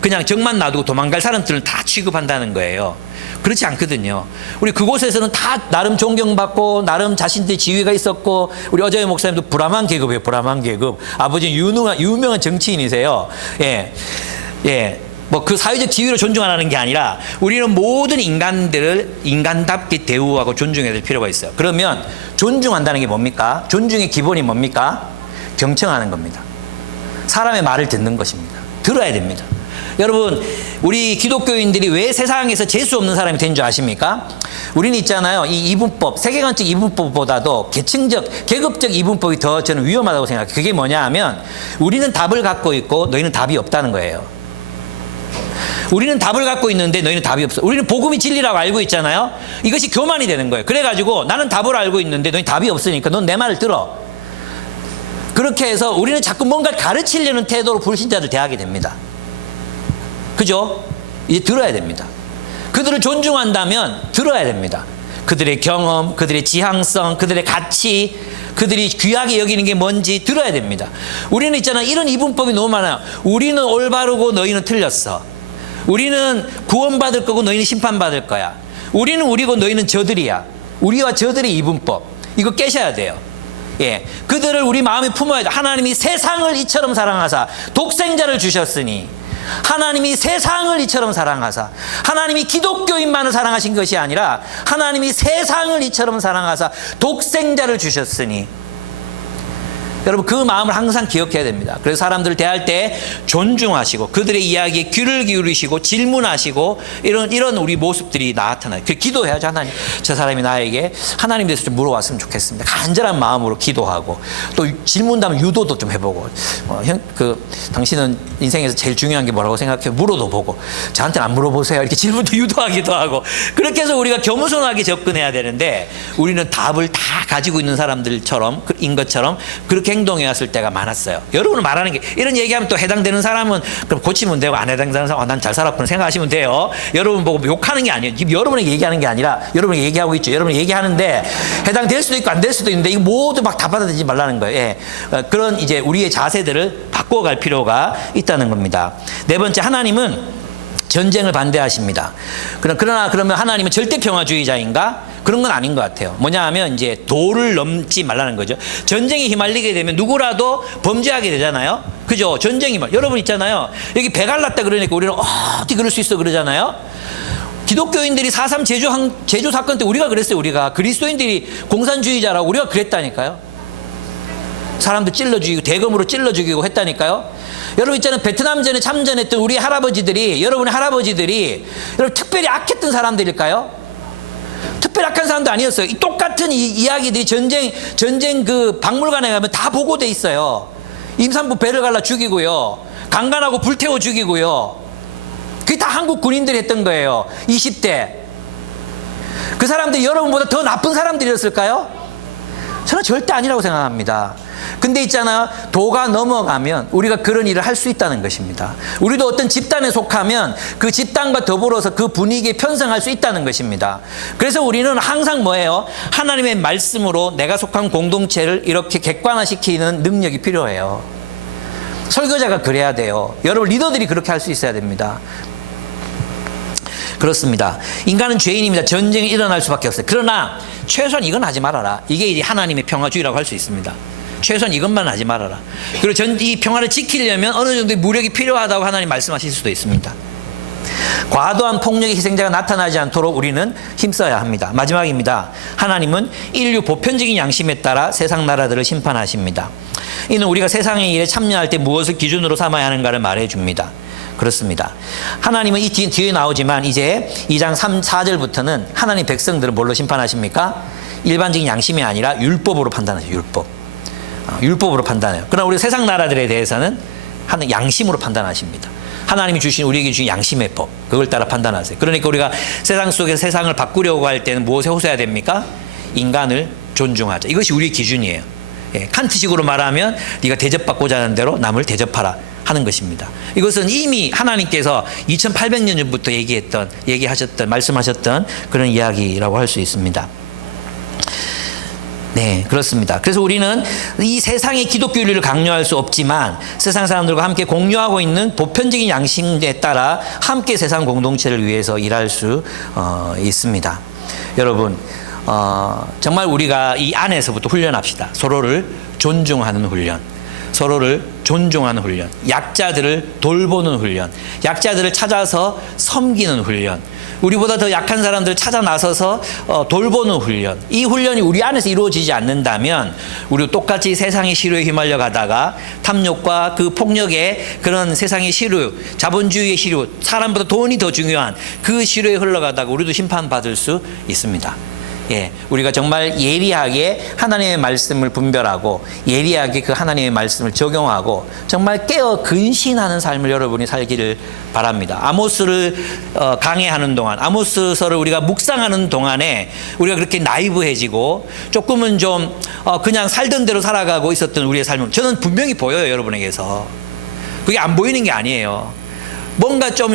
그냥 정만 놔두고 도망갈 사람들을 다 취급한다는 거예요. 그렇지 않거든요. 우리 그곳에서는 다 나름 존경받고 나름 자신들의 지위가 있었고, 우리 어저의 목사님도 브라만 계급이에요. 브라만 계급. 아버지는 유명한 정치인이세요. 예. 뭐 그 사회적 지위로 존중하라는 게 아니라 우리는 모든 인간들을 인간답게 대우하고 존중해야 될 필요가 있어요. 그러면 존중한다는 게 뭡니까? 존중의 기본이 뭡니까? 경청하는 겁니다. 사람의 말을 듣는 것입니다. 들어야 됩니다. 여러분, 우리 기독교인들이 왜 세상에서 재수 없는 사람이 된 줄 아십니까? 우리는 있잖아요. 이 이분법, 세계관적 이분법보다도 계급적 이분법이 더 저는 위험하다고 생각해요. 그게 뭐냐 하면 우리는 답을 갖고 있고 너희는 답이 없다는 거예요. 우리는 답을 갖고 있는데 너희는 답이 없어. 우리는 복음이 진리라고 알고 있잖아요. 이것이 교만이 되는 거예요. 그래가지고 나는 답을 알고 있는데 너희 답이 없으니까 넌 내 말을 들어. 그렇게 해서 우리는 자꾸 뭔가 가르치려는 태도로 불신자를 대하게 됩니다. 그죠? 이제 들어야 됩니다. 그들을 존중한다면 들어야 됩니다. 그들의 경험, 그들의 지향성, 그들의 가치, 그들이 귀하게 여기는 게 뭔지 들어야 됩니다. 우리는 있잖아, 이런 이분법이 너무 많아요. 우리는 올바르고 너희는 틀렸어. 우리는 구원받을 거고 너희는 심판받을 거야. 우리는 우리고 너희는 저들이야. 우리와 저들의 이분법. 이거 깨셔야 돼요. 예. 그들을 우리 마음에 품어야 돼. 하나님이 세상을 이처럼 사랑하사 독생자를 주셨으니, 하나님이 세상을 이처럼 사랑하사, 하나님이 기독교인만을 사랑하신 것이 아니라 하나님이 세상을 이처럼 사랑하사 독생자를 주셨으니, 여러분 그 마음을 항상 기억해야 됩니다. 그래서 사람들을 대할 때 존중하시고 그들의 이야기에 귀를 기울이시고 질문하시고 이런 우리 모습들이 나타나요. 기도해야죠. 하나님, 저 사람이 나에게 하나님 대해서 좀 물어왔으면 좋겠습니다. 간절한 마음으로 기도하고, 또 질문하면 유도도 좀 해보고, 당신은 인생에서 제일 중요한 게 뭐라고 생각해요? 물어도 보고, 저한테는 안 물어보세요. 이렇게 질문도 유도하기도 하고, 그렇게 해서 우리가 겸손하게 접근해야 되는데 우리는 답을 다 가지고 있는 사람들처럼 인 것처럼 그렇게 행동해 왔을 때가 많았어요. 여러분은 말하는 게 이런 얘기하면 또 해당되는 사람은 그럼 고치면 되고, 안 해당되는 사람은 난 잘 살았구나 생각하시면 돼요. 여러분 보고 욕하는 게 아니에요. 지금 여러분에게 얘기하는 게 아니라 여러분에게 얘기하고 있죠. 여러분에게 얘기하는데 해당될 수도 있고 안 될 수도 있는데 이거 모두 막 다 받아들이지 말라는 거예요. 예. 그런 이제 우리의 자세들을 바꿔갈 필요가 있다는 겁니다. 네 번째, 하나님은 전쟁을 반대하십니다. 그러나 그러면 하나님은 절대 평화주의자인가? 그런 건 아닌 것 같아요. 뭐냐 하면 이제 도를 넘지 말라는 거죠. 전쟁에 휘말리게 되면 누구라도 범죄하게 되잖아요. 그죠? 전쟁이 여러분 있잖아요. 여기 배 갈랐다 그러니까 우리는 어떻게 그럴 수 있어 그러잖아요. 기독교인들이 4.3 제주 사건 때 우리가 그랬어요. 우리가 그리스도인들이 공산주의자라고 우리가 그랬다니까요. 사람들 찔러 죽이고 대검으로 찔러 죽이고 했다니까요. 여러분 있잖아요. 베트남전에 참전했던 우리 할아버지들이, 여러분의 할아버지들이 여러분 특별히 악했던 사람들일까요? 특별히 악한 사람도 아니었어요. 이 똑같은 이야기들이 전쟁 그 박물관에 가면 다 보고돼 있어요. 임산부 배를 갈라 죽이고요. 강간하고 불태워 죽이고요. 그게 다 한국 군인들이 했던 거예요. 20대. 그 사람들이 여러분보다 더 나쁜 사람들이었을까요? 저는 절대 아니라고 생각합니다. 근데 있잖아요. 도가 넘어가면 우리가 그런 일을 할 수 있다는 것입니다. 우리도 어떤 집단에 속하면 그 집단과 더불어서 그 분위기에 편성할 수 있다는 것입니다. 그래서 우리는 항상 뭐예요? 하나님의 말씀으로 내가 속한 공동체를 이렇게 객관화시키는 능력이 필요해요. 설교자가 그래야 돼요. 여러분 리더들이 그렇게 할 수 있어야 됩니다. 그렇습니다. 인간은 죄인입니다. 전쟁이 일어날 수밖에 없어요. 그러나 최소한 이건 하지 말아라. 이게 이제 하나님의 평화주의라고 할 수 있습니다. 최소한 이것만 하지 말아라. 그리고 이 평화를 지키려면 어느 정도의 무력이 필요하다고 하나님 말씀하실 수도 있습니다. 과도한 폭력의 희생자가 나타나지 않도록 우리는 힘써야 합니다. 마지막입니다. 하나님은 인류 보편적인 양심에 따라 세상 나라들을 심판하십니다. 이는 우리가 세상의 일에 참여할 때 무엇을 기준으로 삼아야 하는가를 말해줍니다. 그렇습니다. 하나님은 이 뒤에 나오지만 이제 2장 3, 4절부터는 하나님 백성들을 뭘로 심판하십니까? 일반적인 양심이 아니라 율법으로 판단하세요. 율법으로 판단해요. 그러나 우리 세상 나라들에 대해서는 양심으로 판단하십니다. 하나님이 우리에게 주신 양심의 법, 그걸 따라 판단하세요. 그러니까 우리가 세상 속에서 세상을 바꾸려고 할 때는 무엇에 호소해야 됩니까? 인간을 존중하자. 이것이 우리의 기준이에요. 예, 칸트식으로 말하면 네가 대접받고자 하는 대로 남을 대접하라 하는 것입니다. 이것은 이미 하나님께서 2800년 전부터 얘기하셨던, 말씀하셨던 그런 이야기라고 할 수 있습니다. 네, 그렇습니다. 그래서 우리는 이 세상의 기독교를 강요할 수 없지만 세상 사람들과 함께 공유하고 있는 보편적인 양심에 따라 함께 세상 공동체를 위해서 일할 수 있습니다. 여러분, 정말 우리가 이 안에서부터 훈련합시다. 서로를 존중하는 훈련. 서로를 존중하는 훈련, 약자들을 돌보는 훈련, 약자들을 찾아서 섬기는 훈련, 우리보다 더 약한 사람들을 찾아 나서서 돌보는 훈련. 이 훈련이 우리 안에서 이루어지지 않는다면 우리도 똑같이 세상의 시류에 휘말려 가다가 탐욕과 그 폭력의 그런 세상의 시류, 자본주의의 시류, 사람보다 돈이 더 중요한 그 시류에 흘러가다가 우리도 심판받을 수 있습니다. 예, 우리가 정말 예리하게 하나님의 말씀을 분별하고 예리하게 그 하나님의 말씀을 적용하고 정말 깨어 근신하는 삶을 여러분이 살기를 바랍니다. 아모스를 강해하는 동안, 아모스서를 우리가 묵상하는 동안에 우리가 그렇게 나이브해지고 조금은 좀 그냥 살던 대로 살아가고 있었던 우리의 삶은 저는 분명히 보여요. 여러분에게서 그게 안 보이는 게 아니에요. 뭔가 좀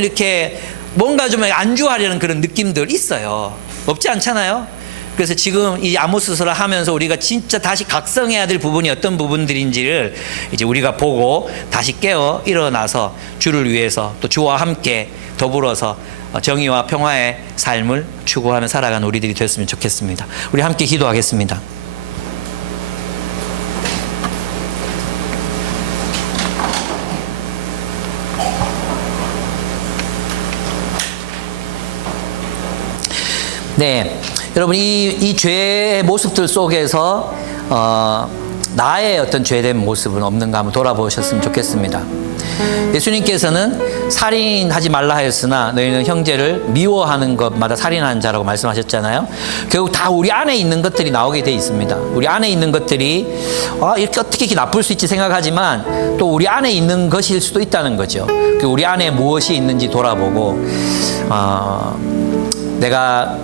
안주하려는 그런 느낌들 있어요. 없지 않잖아요. 그래서 지금 이 아모스서를 하면서 우리가 진짜 다시 각성해야 될 부분이 어떤 부분들인지를 이제 우리가 보고 다시 깨어 일어나서 주를 위해서 또 주와 함께 더불어서 정의와 평화의 삶을 추구하며 살아가는 우리들이 됐으면 좋겠습니다. 우리 함께 기도하겠습니다. 네. 여러분 이 죄의 모습들 속에서 나의 어떤 죄된 모습은 없는가 한번 돌아보셨으면 좋겠습니다. 예수님께서는 살인하지 말라 하였으나 너희는 형제를 미워하는 것마다 살인하는 자라고 말씀하셨잖아요. 결국 다 우리 안에 있는 것들이 나오게 돼 있습니다. 우리 안에 있는 것들이 이렇게 어떻게 이렇게 나쁠 수 있지 생각하지만 또 우리 안에 있는 것일 수도 있다는 거죠. 우리 안에 무엇이 있는지 돌아보고 내가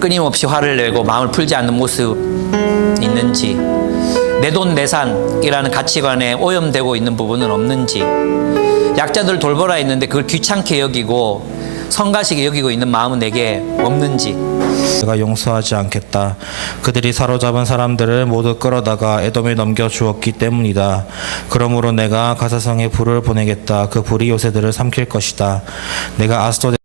끊임없이 화를 내고 마음을 풀지 않는 모습 있는지, 내돈내산이라는 가치관에 오염되고 있는 부분은 없는지, 약자들 돌보라 했는데 그걸 귀찮게 여기고 성가시게 여기고 있는 마음은 내게 없는지. 내가 용서하지 않겠다. 그들이 사로잡은 사람들을 모두 끌어다가 에돔에 넘겨 주었기 때문이다. 그러므로 내가 가사성에 불을 보내겠다. 그 불이 요새들을 삼킬 것이다. 내가 아스돗